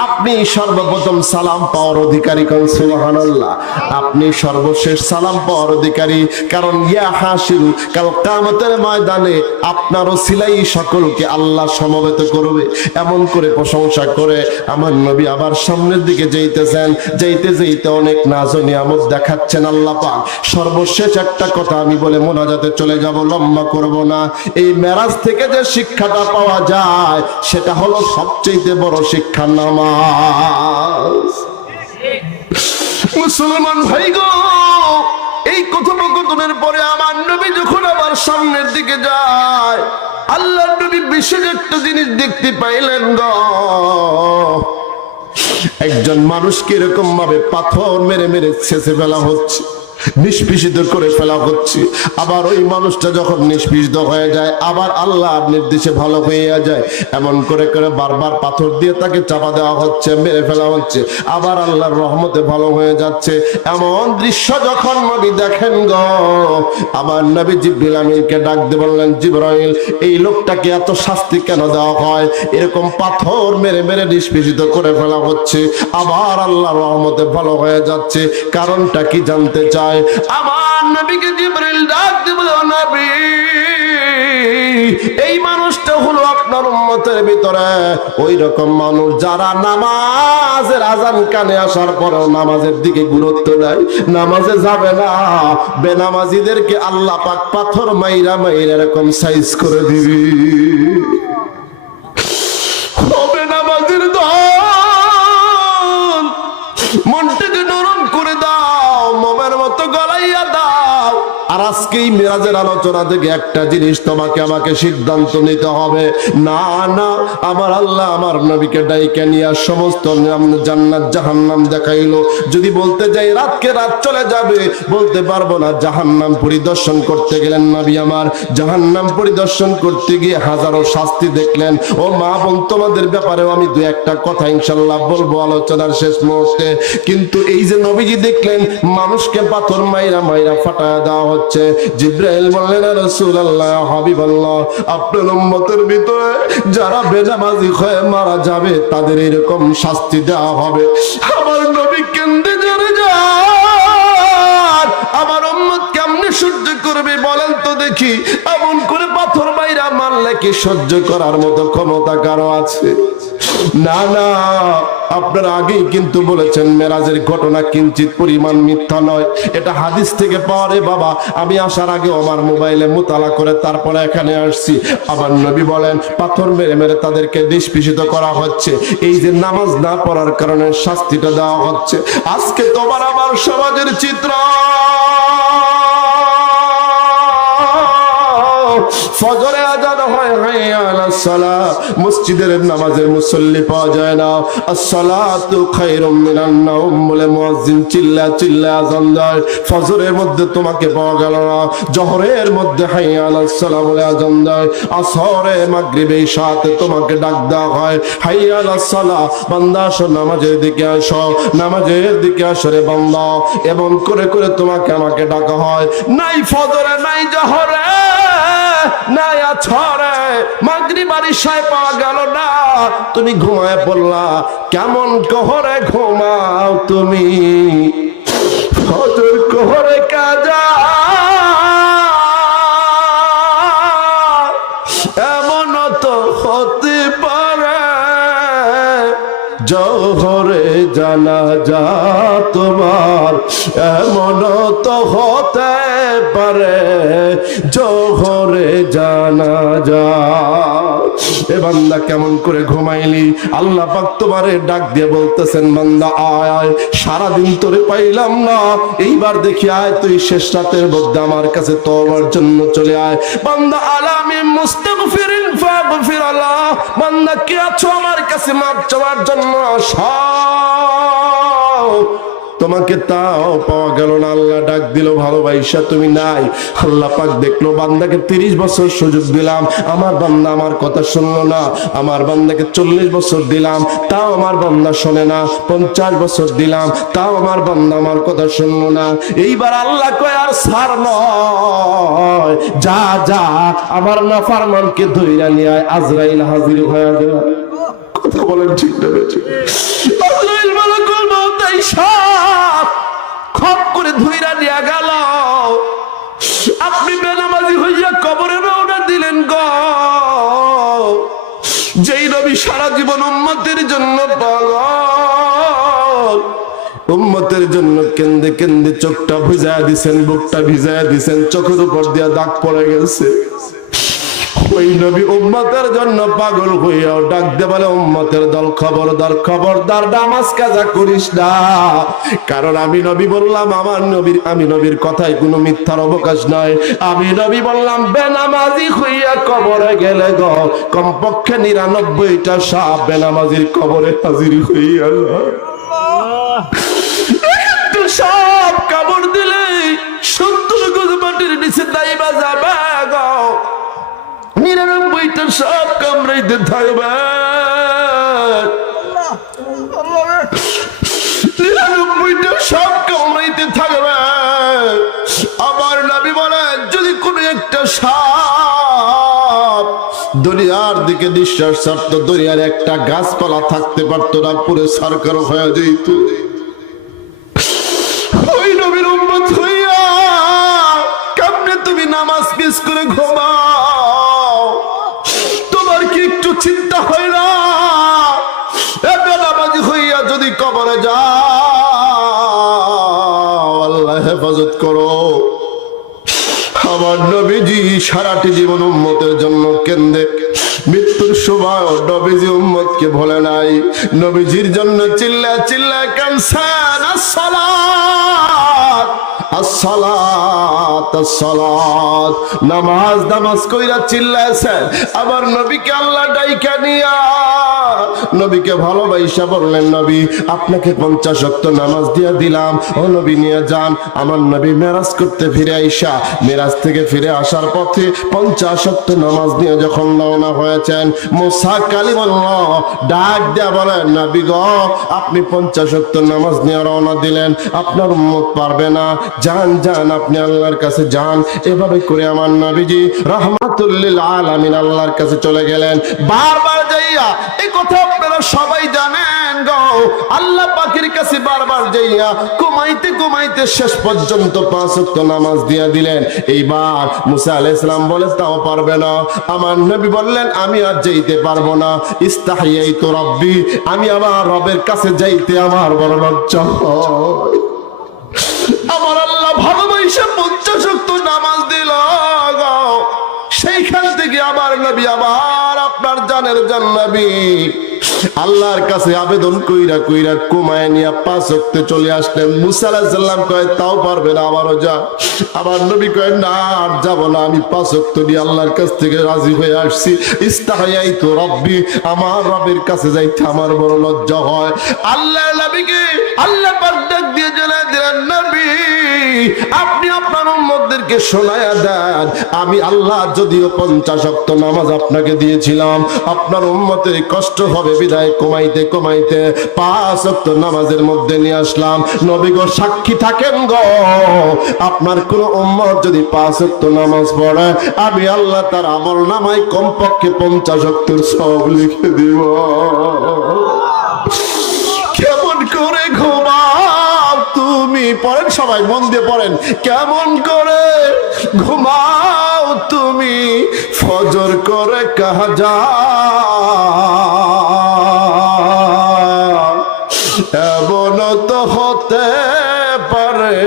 আপনি সর্বপ্রথম সালাম পাওয়ার অধিকারী। কোন সুবহানাল্লাহ, আপনি সর্বশেষ সালাম পাওয়ার অধিকারী। কারণ ইয়া হাসিরু, কাল কিয়ামতের ময়দানে আপনার ওসিলাই সকলকে আল্লাহ সমবেত করবে। এমন করে প্রশংসা করে আমার নবী আবার সামনের দিকে যাইতেছেন। যাইতে যাইতে অনেক নাজ ও নিয়ামত দেখাচ্ছেন আল্লাহ পাক। সর্বশেষ একটা কথা আমি বলে মোনাজাতে চলে যাব, লম্বা করব না। এই মেরাজ থেকে যে শিক্ষাটা পাওয়া যায়, সেটা হলো সবচেয়ে বড় শিক্ষা, নামাজ। মুসলমান ভাই গো, এই কথোপকথনের পরে আমার নবী যখন আবার সামনের দিকে যায়, আল্লাহর নবী বিশেষ একটা জিনিস দেখতে পাইলেন গো। একজন মানুষকে এরকম ভাবে পাথর মেরে মেরে ছেঁচে ফেলা হচ্ছে, নিষ্পেষিত করে ফেলা হচ্ছে। আবার ওই মানুষটা যখন নিষ্পেষিত হয়ে যায়, আবার আল্লাহর নির্দেশে ভালো হয়ে যায়। এমন করে করে বারবার পাথর দিয়ে তাকে চাপা দেওয়া হচ্ছে, মেরে ফেলা হচ্ছে, আবার আল্লাহর রহমতে ভালো হয়ে যাচ্ছে। এমন দৃশ্য যখন নবী দেখেন গো, আমার নবী জিবরিল আমিনকে ডাক দিয়ে বললেন, জিবরাইল, এই লোকটাকে এত শাস্তি কেন দেওয়া হয়? এরকম পাথর মেরে মেরে নিষ্পেষিত করে ফেলা হচ্ছে, আবার আল্লাহর রহমতে ভালো হয়ে যাচ্ছে, কারণটা কি জানতে চায়? আমার নবীকে জিবরিল ডাক দিয়ে বলে, নবী, এই মানুষটা হলো আপনার উম্মতের ভিতরে ওই রকম মানুষ যারা নামাজের আজান কানে আসার পরেও নামাজের দিকে গুরুত্ব দেয়, নামাজে যাবে না। বেনামাজিদেরকে আল্লাহ পাক পাথর মাইরা মাইরা এরকম সাইজ করে দিবি। বেনামাজির দল, মনটাকে নরম করে দাও, মোমের মতো গলাইয়া দাও। আর আজকে এই মিরাজের আলোচনা থেকে একটা জিনিস তোমাকে আমাকে সিদ্ধান্ত নিতে হবে। না না, আমার আল্লাহ আমার নবীকে ডাইকে নিয়ে সমস্ত জান্নাত জাহান্নাম দেখাইলো। যদি বলতে যাই রাতকে রাত চলে যাবে, বলতে পারবো না। জাহান্নাম পরিদর্শন করতে গেলেন নবী আমার, জাহান্নাম পরিদর্শন করতে গিয়ে হাজারো শাস্তি দেখলেন। ও মা বোন, তোমাদের ব্যাপারেও আমি দু একটা কথা ইনশাল্লাহ বলবো আলোচনার শেষ মুহূর্তে। কিন্তু এই যে নবীজি দেখলেন মানুষকে পাথর মাইরা মাইরা ফাটায় দেওয়া হচ্ছে, হচ্ছে। জিবরাইল বললেন, রাসূলুল্লাহ, হাবিবাল্লাহ, আপনার উম্মতের ভিতরে যারা বেনামাজি হয়ে মারা যাবে তাদের এরকম শাস্তি দেওয়া হবে। আমার নবী কেন্দে জোরে যান, আমার উম্মত কেমনে সহ্য করবে বলেন তো দেখি? এমন করে পাথর মাইরা মারলে কি সহ্য করার মতো ক্ষমতা কারো আছে? না না, আপনারা আগেই কিন্তু বলেছেন মেরাজের ঘটনা কিঞ্চিত পরিমাণ মিথ্যা নয়, এটা হাদিস থেকে পাওয়া রে বাবা। আমি আসার আগে আমার মোবাইলে মুতালা করে তারপরে এখানে আসছি। আমার নবী বলেন পাথর মেরে মেরে তাদেরকে নিষ্পেষিত করা হচ্ছে, এই যে নামাজ না পড়ার কারণে শাস্তিটা দেওয়া হচ্ছে। আজকে তোমার আমার সমাজের চিত্র, ফজরে আজান হয়, হাইয়া আলাস সালাহ, মসজিদের নামাজের মুসল্লি পাওয়া যায় না। আসসালাতু খায়রুম মিনান নাওম বলে মুয়াজ্জিন চিল্লা চিল্লা আজান দেয়, ফজরের মধ্যে তোমাকে পাওয়া গেল না। জোহরের মধ্যে হাইয়া আলাস সালাহ বলে আজান দেয়, আসরে মাগরিবে ইশাতে তোমাকে ডাক দেওয়া হয়, হাইয়া আলাস সালাহ, বান্দা আসো নামাজের দিকে আসো, নামাজের দিকে আসো রে বান্দা। এমন করে করে তোমাকে আমাকে ডাকা হয়। নাই ফজরে নাই জোহরে নাই আছরে মাগরিব আর ইশায় পাওয়া গেল না, তুমি ঘুমায় পড়লা। কেমন কোহরে ঘুমাও তুমি, ফজর কোহরে কাজা, এমন তো হতে পারে জোহরে জানাজা তোমার, এমন তো হতে পারে জোহরে জানাজা। এ বান্দা কেমন করে ঘুমাইলি? আল্লাহ পাক তোমারে ডাক দিয়ে বলতেছেন, বান্দা আয় আয়, সারাদিন তোরে পাইলাম না, এইবার দেখি আয়, তুই শেষ রাতের মধ্যে আমার কাছে তওবার জন্য চলে আয়। বান্দা আলামি মুস্তাগফিরিন ফাগফির আল্লাহ, বান্দা কে আছো আমার কাছে মাপ চাওয়ার জন্য আসাও, তোমাকে তাও পাওয়া গেল না। আল্লাহ ডাক দিল ভালোবাসা, তুমি নাই। আল্লাহ পাক দেখলো বান্দাকে 30 বছর সুযোগ দিলাম, আমার বান্দা আমার কথা শুনলো না। আমার বান্দাকে 40 বছর দিলাম, তাও আমার বান্দা শোনে না। 50 বছর দিলাম, তাও আমার বান্দা আমার কথা শুনলো না। এইবার আল্লাহ কয় আর ছাড় নয়, যা যা আমার নাফরমানকে ধইরা নিয়ে আয়। আজরাইল হাজির হয়ে গেল। কথা বলেন ঠিক না ঠিক? আজরাইল মালাকুল মউত আইসা খপ করে ধইরা নিয়ে গেল। আপনি বেনামাজি হইয়া কবরে রওনা দিলেন গো। যেই নবী সারা জীবন উম্মতের জন্য পাগল, উম্মতের জন্য কেন্দে কেন্দে চোখটা ভিজায়া দিছেন, বুকটা ভিজায়া দিছেন, চোখের উপর দিয়া দাগ পড়ে গেছে। ওই নবী উম্মতের জন্য পাগল হইয়াও ডাক দে বলে, উম্মতের দল খবরদার খবরদার নামাজ কাজা করিস না। কারণ আমি নবী বললাম, আমার নবীর, আমি নবীর কথায় কোনো মিথ্যার অবকাশ নাই। আমি নবী বললাম বেনামাজি হইয়া কবরে গেলে গো কমপক্ষে 99টা সাপ বেনামাজির কবরে হাজির হইয়া সব কামড় দিলে 70 গজ মাটির নিচে দাইবা যাবে গো, 99টা সব কামড়াইতে থাকবে। 99টা সব কামড়াইতে থাকবে। আমার নবী বলেন যদি কোনো একটা সাপ দরিয়ার দিকে নিঃশ্বাস ছাড়তো, দরিয়ার একটা গাছপালা থাকতে পারতো না, পুরো সরকার হয়ে যেত। ওই নবীর উম্মত হইয়া কেমনে তুমি নামাজ মিস করে ঘুমাও? তোমার কি একটু চিন্তা হয় না? বেনামাজি হইয়া যদি কবরে যাও, আল্লাহ হেফাজত করো। আমার নবীজি সারাটি জীবন উম্মতের জন্য কেন্দে, মৃত্যুর সময় নবীজি উম্মতকে ভোলে নাই। নবীজির জন্য চিল্লা চিল্লা কানছেন, আসসালাত আসসালাত আসসালাত, নামাজ নামাজ কইরা চিল্লাছেন। আমার নবীকে আল্লাহ ডাইকা নিয়া নবীকে ভালোবাসা বললেন, নবী আপনাকে 50 ওয়াক্ত নামাজ দিয়ে দিলাম, ও নবী নিয়ে যান। আমার নবী মেরাজ করতে ফিরে আইসা, মেরাজ থেকে ফিরে আসার পথে 50 ওয়াক্ত নামাজ নিয়ে যখন রওনা হয়েছেন, মুসা কালিমুল্লাহ ডাক দেয়া বলেন, নবী গো আপনি 50 ওয়াক্ত নামাজ নিয়ে রওনা দিলেন, আপনার উম্মত পারবে না, যান যান আপনি আল্লাহর কাছে যান। এভাবে করে আমার নবীজি রাহমাতুল লিল আলামিন আল্লাহর কাছে চলে গেলেন। বারবার যাইয়া, এই কথা আপনারা সবাই জানেন গো, আল্লাহ পাকের কাছে বারবার যাইয়া ঘুমাইতে ঘুমাইতে শেষ পর্যন্ত 5 ওয়াক্ত নামাজ দিয়ে দিলেন। এইবার মুসা আলাইহিস সালাম বলে তাও পারবে না। আমার নবী বললেন, আমি আর যাইতে পারবো না, ইস্তাহিয়াইতু রাব্বি, আমি আমার রবের কাছে যাইতে আমার বড় লজ্জা হয়। আমার আল্লাহ ভালোবাসা 50 ওয়াক্ত নামাজ দিল গো। সেইখান থেকে আবার নবী আবার আপনার জানের জান নবী আল্লাহর কাছে আবেদন কইরা কইরা কমায় নিয়ে 5 ওয়াক্তে চলে আসলেন। মুসা আলাইহিস সালাম কয় তাও পারবে না, আবারও যা। আবার নবী কয় না আর যাব না, আমি 5 ওয়াক্ত নিয়ে আল্লাহর কাছ থেকে রাজি হয়ে আসছি, ইস্তাহিয়াইতু রাব্বি, আমার রবের কাছে যাইতে আমার বড় লজ্জা হয়। আল্লাহ নবীকে আল্লাহ পাক ডাক দিয়ে জানায় দিলেন, নবী আপনি আপনার উম্মতদেরকে শোনায়া দেন, আমি আল্লাহ যদিও 50 ওয়াক্ত নামাজ আপনাকে দিয়েছিলাম, আপনার উম্মতের কষ্ট হবে বিদায় কমাইতে কমাইতে 5 ওয়াক্ত নামাজের মধ্যে নিয়ে আসলাম। নবী গো সাক্ষী থাকেন গো, আপনার কোন উম্মত যদি 5 ওয়াক্ত নামাজ পড়ে, আমি আল্লাহ তার আমল নামায় কমপক্ষে 50 ওয়াক্তের সওয়াব লিখে দিব। কেমন করে ঘুমাও তুমি, পড়েন সবাই মন দিয়ে পড়েন, কেমন করে ঘুমাও তুমি ফজর করে কাজা, এমন তো হতে পারে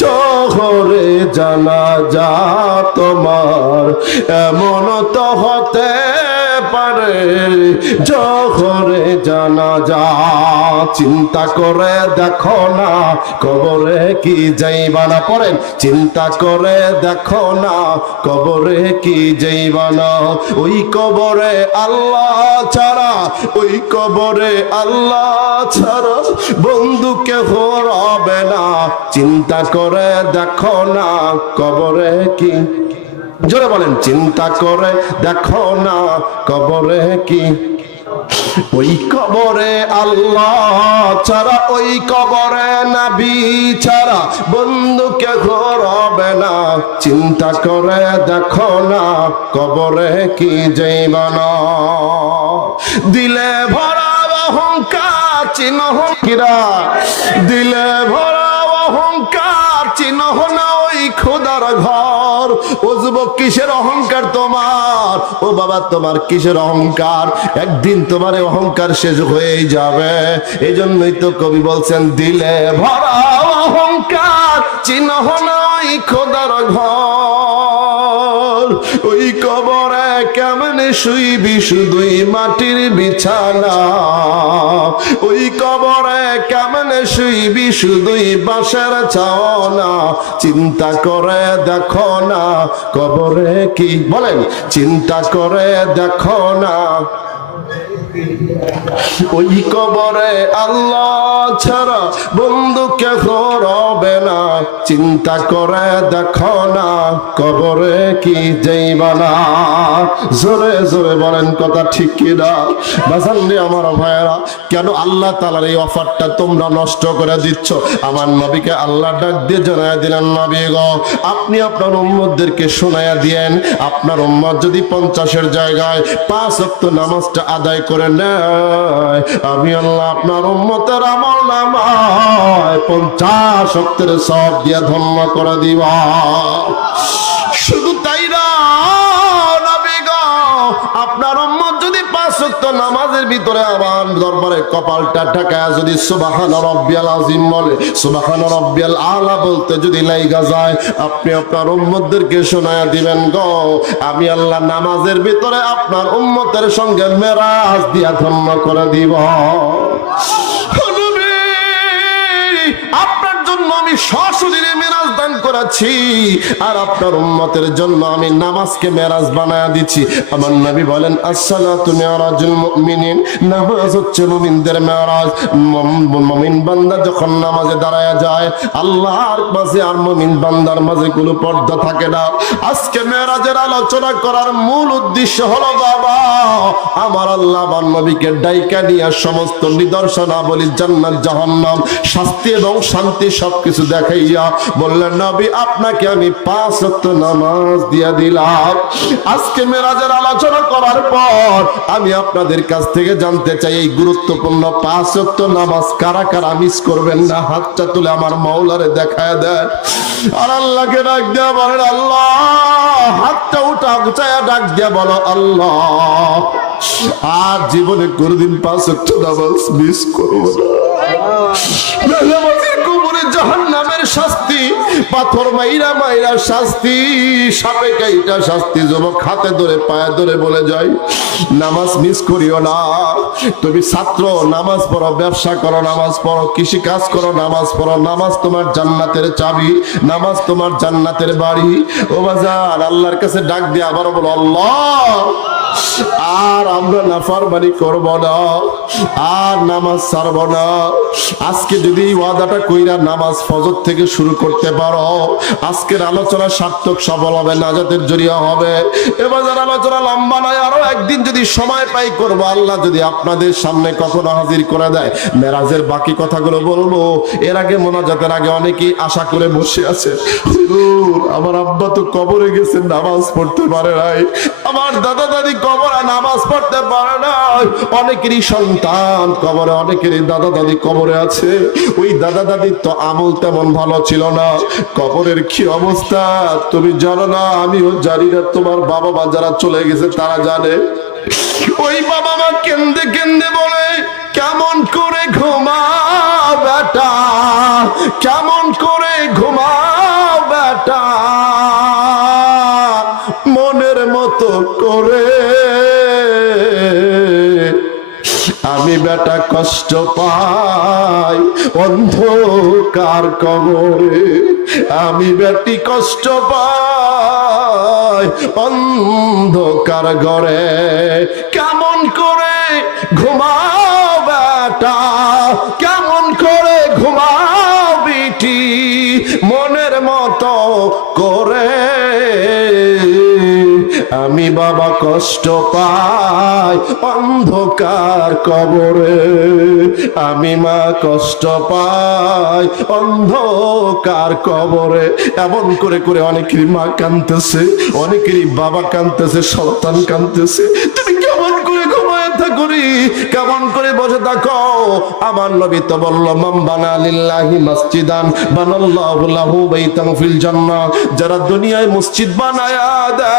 জোহরে জানাজা তোমার, এমন তো হতে পারে জোহরে জানাজা। চিন্তা করে দেখো না কবরে কি যাইবা না, পড়েন চিন্তা করে দেখো না কবরে কি যাইবা না, ওই কবরে আল্লাহ ছাড়া, ওই কবরে আল্লাহ ছাড়া বন্ধু কেহ রবে না। চিন্তা করে দেখো না কবরে কি, জোরে বলেন চিন্তা করে দেখো না কবরে কি, ওই কবরে আল্লাহ ছাড়া, ওই কবরে নবী ছাড়া বন্ধু কেহ রবে না। চিন্তা করে দেখো না কবরে কি যাইবা না। দিলে ভরা অহংকার চিহ্ন কিরা, দিলে ভরা অহংকার চিহ্ন না ওই খোদার ঘর। ও যুবক কিসের অহংকার তোমার, ও বাবা তোমার কিসের অহংকার, একদিন তোমার অহংকার শেষ হয়েই যাবে। এই জন্যই তো কবি বলছেন, দিলে ভরা অহংকার চিহ্ন না ওই খোদার ঘর। ওই কবরে কেমনে শুইবি শুধুই মাটির বিছানা, ওই কবরে কেমনে শুইবি শুধুই বাঁশের ছাওনা। চিন্তা করে দেখো না কবরে কি, বলেন চিন্তা করে দেখো না, ওই কবরে আল্লাহ ছাড়া বন্ধু কেহ রবে না। চিন্তা করে দেখো না কবরে কি যাইবা না। জোরে জোরে বলেন কথা ঠিক কিনা বাজান রে আমার ভাইয়েরা, কেন আল্লাহ তাআলার এই অফারটা তোমরা নষ্ট করে দিচ্ছ? আমার নবীকে আল্লাহ ডাক দিয়ে জানায় দিলেন, নবী গো আপনি আপনার উম্মতদেরকে শোনায়া দিয়েন, আপনার উম্মত যদি 50-এর জায়গায় 5 ওয়াক্ত নামাজটা আদায় করে নেয়, আমি আল্লাহ আপনার উম্মতের আমল নামায় 50 ওয়াক্তের সওয়াব দিয়ে ধন্য করে দিব। শুধু তাই না নবী গো, আপনার উম্মত যদি 5 ওয়াক্ত নামাজের ভিতরে আমার দরবারে কপালটা ঢাকায় যদি সুবহান রাব্বিয়াল আযীম বলে, সুবহান রাব্বিয়াল আলা বলতে যদি লাইগা যায়, আপনি আপনার উম্মতদেরকে শোনায়া দিবেন গো, আমি আল্লাহ নামাজের ভিতরে আপনার উম্মতের সঙ্গে মেরাজ দিয়া ধন্য করে দিব। আপনার জন্য আমি সশরীরে মেরাজ দান করেছি, আর আপনার উম্মতের জন্য আমি নামাজকে মেরাজ বানায়া দিচ্ছি। আমার নবী বলেন আসসালাতু মিরাজুল মুমিনিন, নামাজ হচ্ছে মুমিনদের মেরাজ। মুমিন বান্দা যখন নামাজে দাঁড়ায় যায়, আল্লাহর মাঝে আর মুমিন বান্দার মাঝে কোনো পর্দা থাকে না। আজকে মেরাজের আলোচনা করার মূল উদ্দেশ্য হলো বাবা, আমার আল্লাহ আমার নবীকে ডাইকা নিয়ে সমস্ত নিদর্শনাবলী, জান্নাত জাহান্নাম, শাস্তি এবং শান্তি সবকিছু দেখাইয়া বললেন নবী আপনাকে আমি 5 ওয়াক্ত নামাজ দিয়া দিলাম। আজকে মেরাজের আলোচনা করার পর আমি আপনাদের কাছ থেকে জানতে চাই এই গুরুত্বপূর্ণ 5 ওয়াক্ত নামাজ কারা কারা মিস করবেন না, হাতটা তুলে আমার মাওলারে দেখায় দেন। আর আল্লাহকে ডাক দেয়া বলেন আল্লাহ, হাতটা উঠা উঁচায়া ডাক দেয়া বলো আল্লাহ, আর জীবনে কোনদিন 5 ওয়াক্ত নামাজ মিস করব না। নামাজের কবরে জাহান্নামের শাস্তি, পাথর মাইরা মাইরা শাস্তি, সাপে কাইটা শাস্তি, যুবক হাতে ধরে পায়ে ধরে বলে যায় নামাজ মিস করিও না। তুমি ছাত্র নামাজ পড়ো, ব্যবসা করো নামাজ পড়ো, কৃষি কাজ করো নামাজ পড়ো, নামাজ তোমার জান্নাতের চাবি, নামাজ তোমার জান্নাতের বাড়ি। ও বাজার আল্লাহর কাছে ডাক দিয়ে আবার বলো আল্লাহ, আর আমরা নাফরমানি করব না, আর নামাজ ছাড়ব না। আজকে যদি ওয়াদাটা কইরা নামাজ ফজর থেকে শুরু করতে পারো, আজকের আলোচনা সার্থক সফল হবে, নাজাতের জরিয়া হবে। এবার আলোচনা লম্বা নয়, আরো একদিন যদি সময় পাই করব। আল্লাহ যদি আপনাদের সামনে কখনো হাজির করে দেয়, মেরাজের বাকি কথাগুলো বলবো। এর আগে মোনাজাতের আগে অনেকেই আশা করে বসে আছে, হুজুর আমার আব্বা তো কবরে গেছে, নামাজ পড়তে পারে নাই, আমার দাদা দাদি কবরে নামাজ পড়তে পারে নাই, অনেকেরই সন্তান কবরে, অনেকেরই দাদা দাদি কবরে আছে। ওই দাদা দাদির তো আমল তেমন ভালো ছিল না, কবরের কি অবস্থা তুমি জানো না, আমিও জানি না, তোমার বাবা মা যারা চলে গেছে তারা জানে। ওই বাবা মা কেন্দে কেন্দে বলে কেমন করে ঘুমাও বেটা, কেমন করে ঘুমাও বেটা, মনের মতো করে আমি বেটা কষ্ট পাই অন্ধকার কবরে, আমি বেটি কষ্ট পাই অন্ধকার ঘরে, কেমন করে ঘুমাও বেটা, কেমন করে ঘুমাও বিটি, মনের মতো করে আমি বাবা কষ্ট পাই অন্ধকার কবরে, আমি মা কষ্ট পাই অন্ধকার কবরে। এমন করে করে অনেকেরই মা কাঁদতেছে, অনেকেরই বাবা কাঁদতেছে, সন্তান কাঁদতেছে। তুমি কেমন করে ঘুমায় থাকরি, কেমন করে বসে থাকো? আমার নবী তো বলল মান বানা লিল্লাহি মসজিদান বানাল্লাহু লাহু বাইতান ফিল জান্নাহ, যারা দুনিয়ায় মসজিদ বানায়া দেয়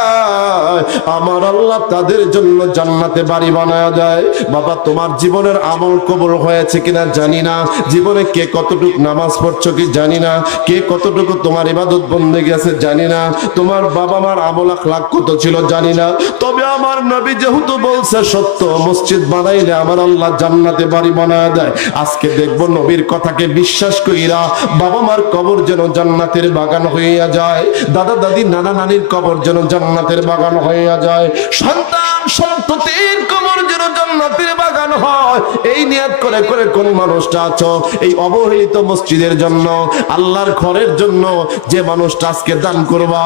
আমার আল্লাহ তাদের জন্য জান্নাতে বাড়ি বানায়া দেয়। বাবা তোমার জীবনের আমল কবুল হয়েছে কিনা জানি না, জীবনে কে কতটুকু নামাজ পড়ছো কি জানি না, কে কতটুকু তোমার ইবাদত বন্দেগী আছে জানি না, তোমার বাবা মার আমল আখলাক কত ছিল জানি না, তবে আমার নবী যেহেতু বলছে সত্য, মসজিদ বানাইলে আমার আল্লাহ জান্নাতে বাড়ি বানায়া দেয়। আজকে দেখবো নবীর কথাকে বিশ্বাস কইরা বাবা মার কবর যেন জান্নাতের বাগান হইয়া যায়, দাদা দাদি নানা নানির কবর যেন জান্নাতের বাগান হইয়া যায়, সন্তান সন্ততির কবর যেন জান্নাতের বাগান হয়। এই নিয়ত করে করে কোন মানুষটা আছো এই অবহেলিত মসজিদের জন্য, আল্লাহর ঘরের জন্য যে মানুষটা আজকে দান করবা,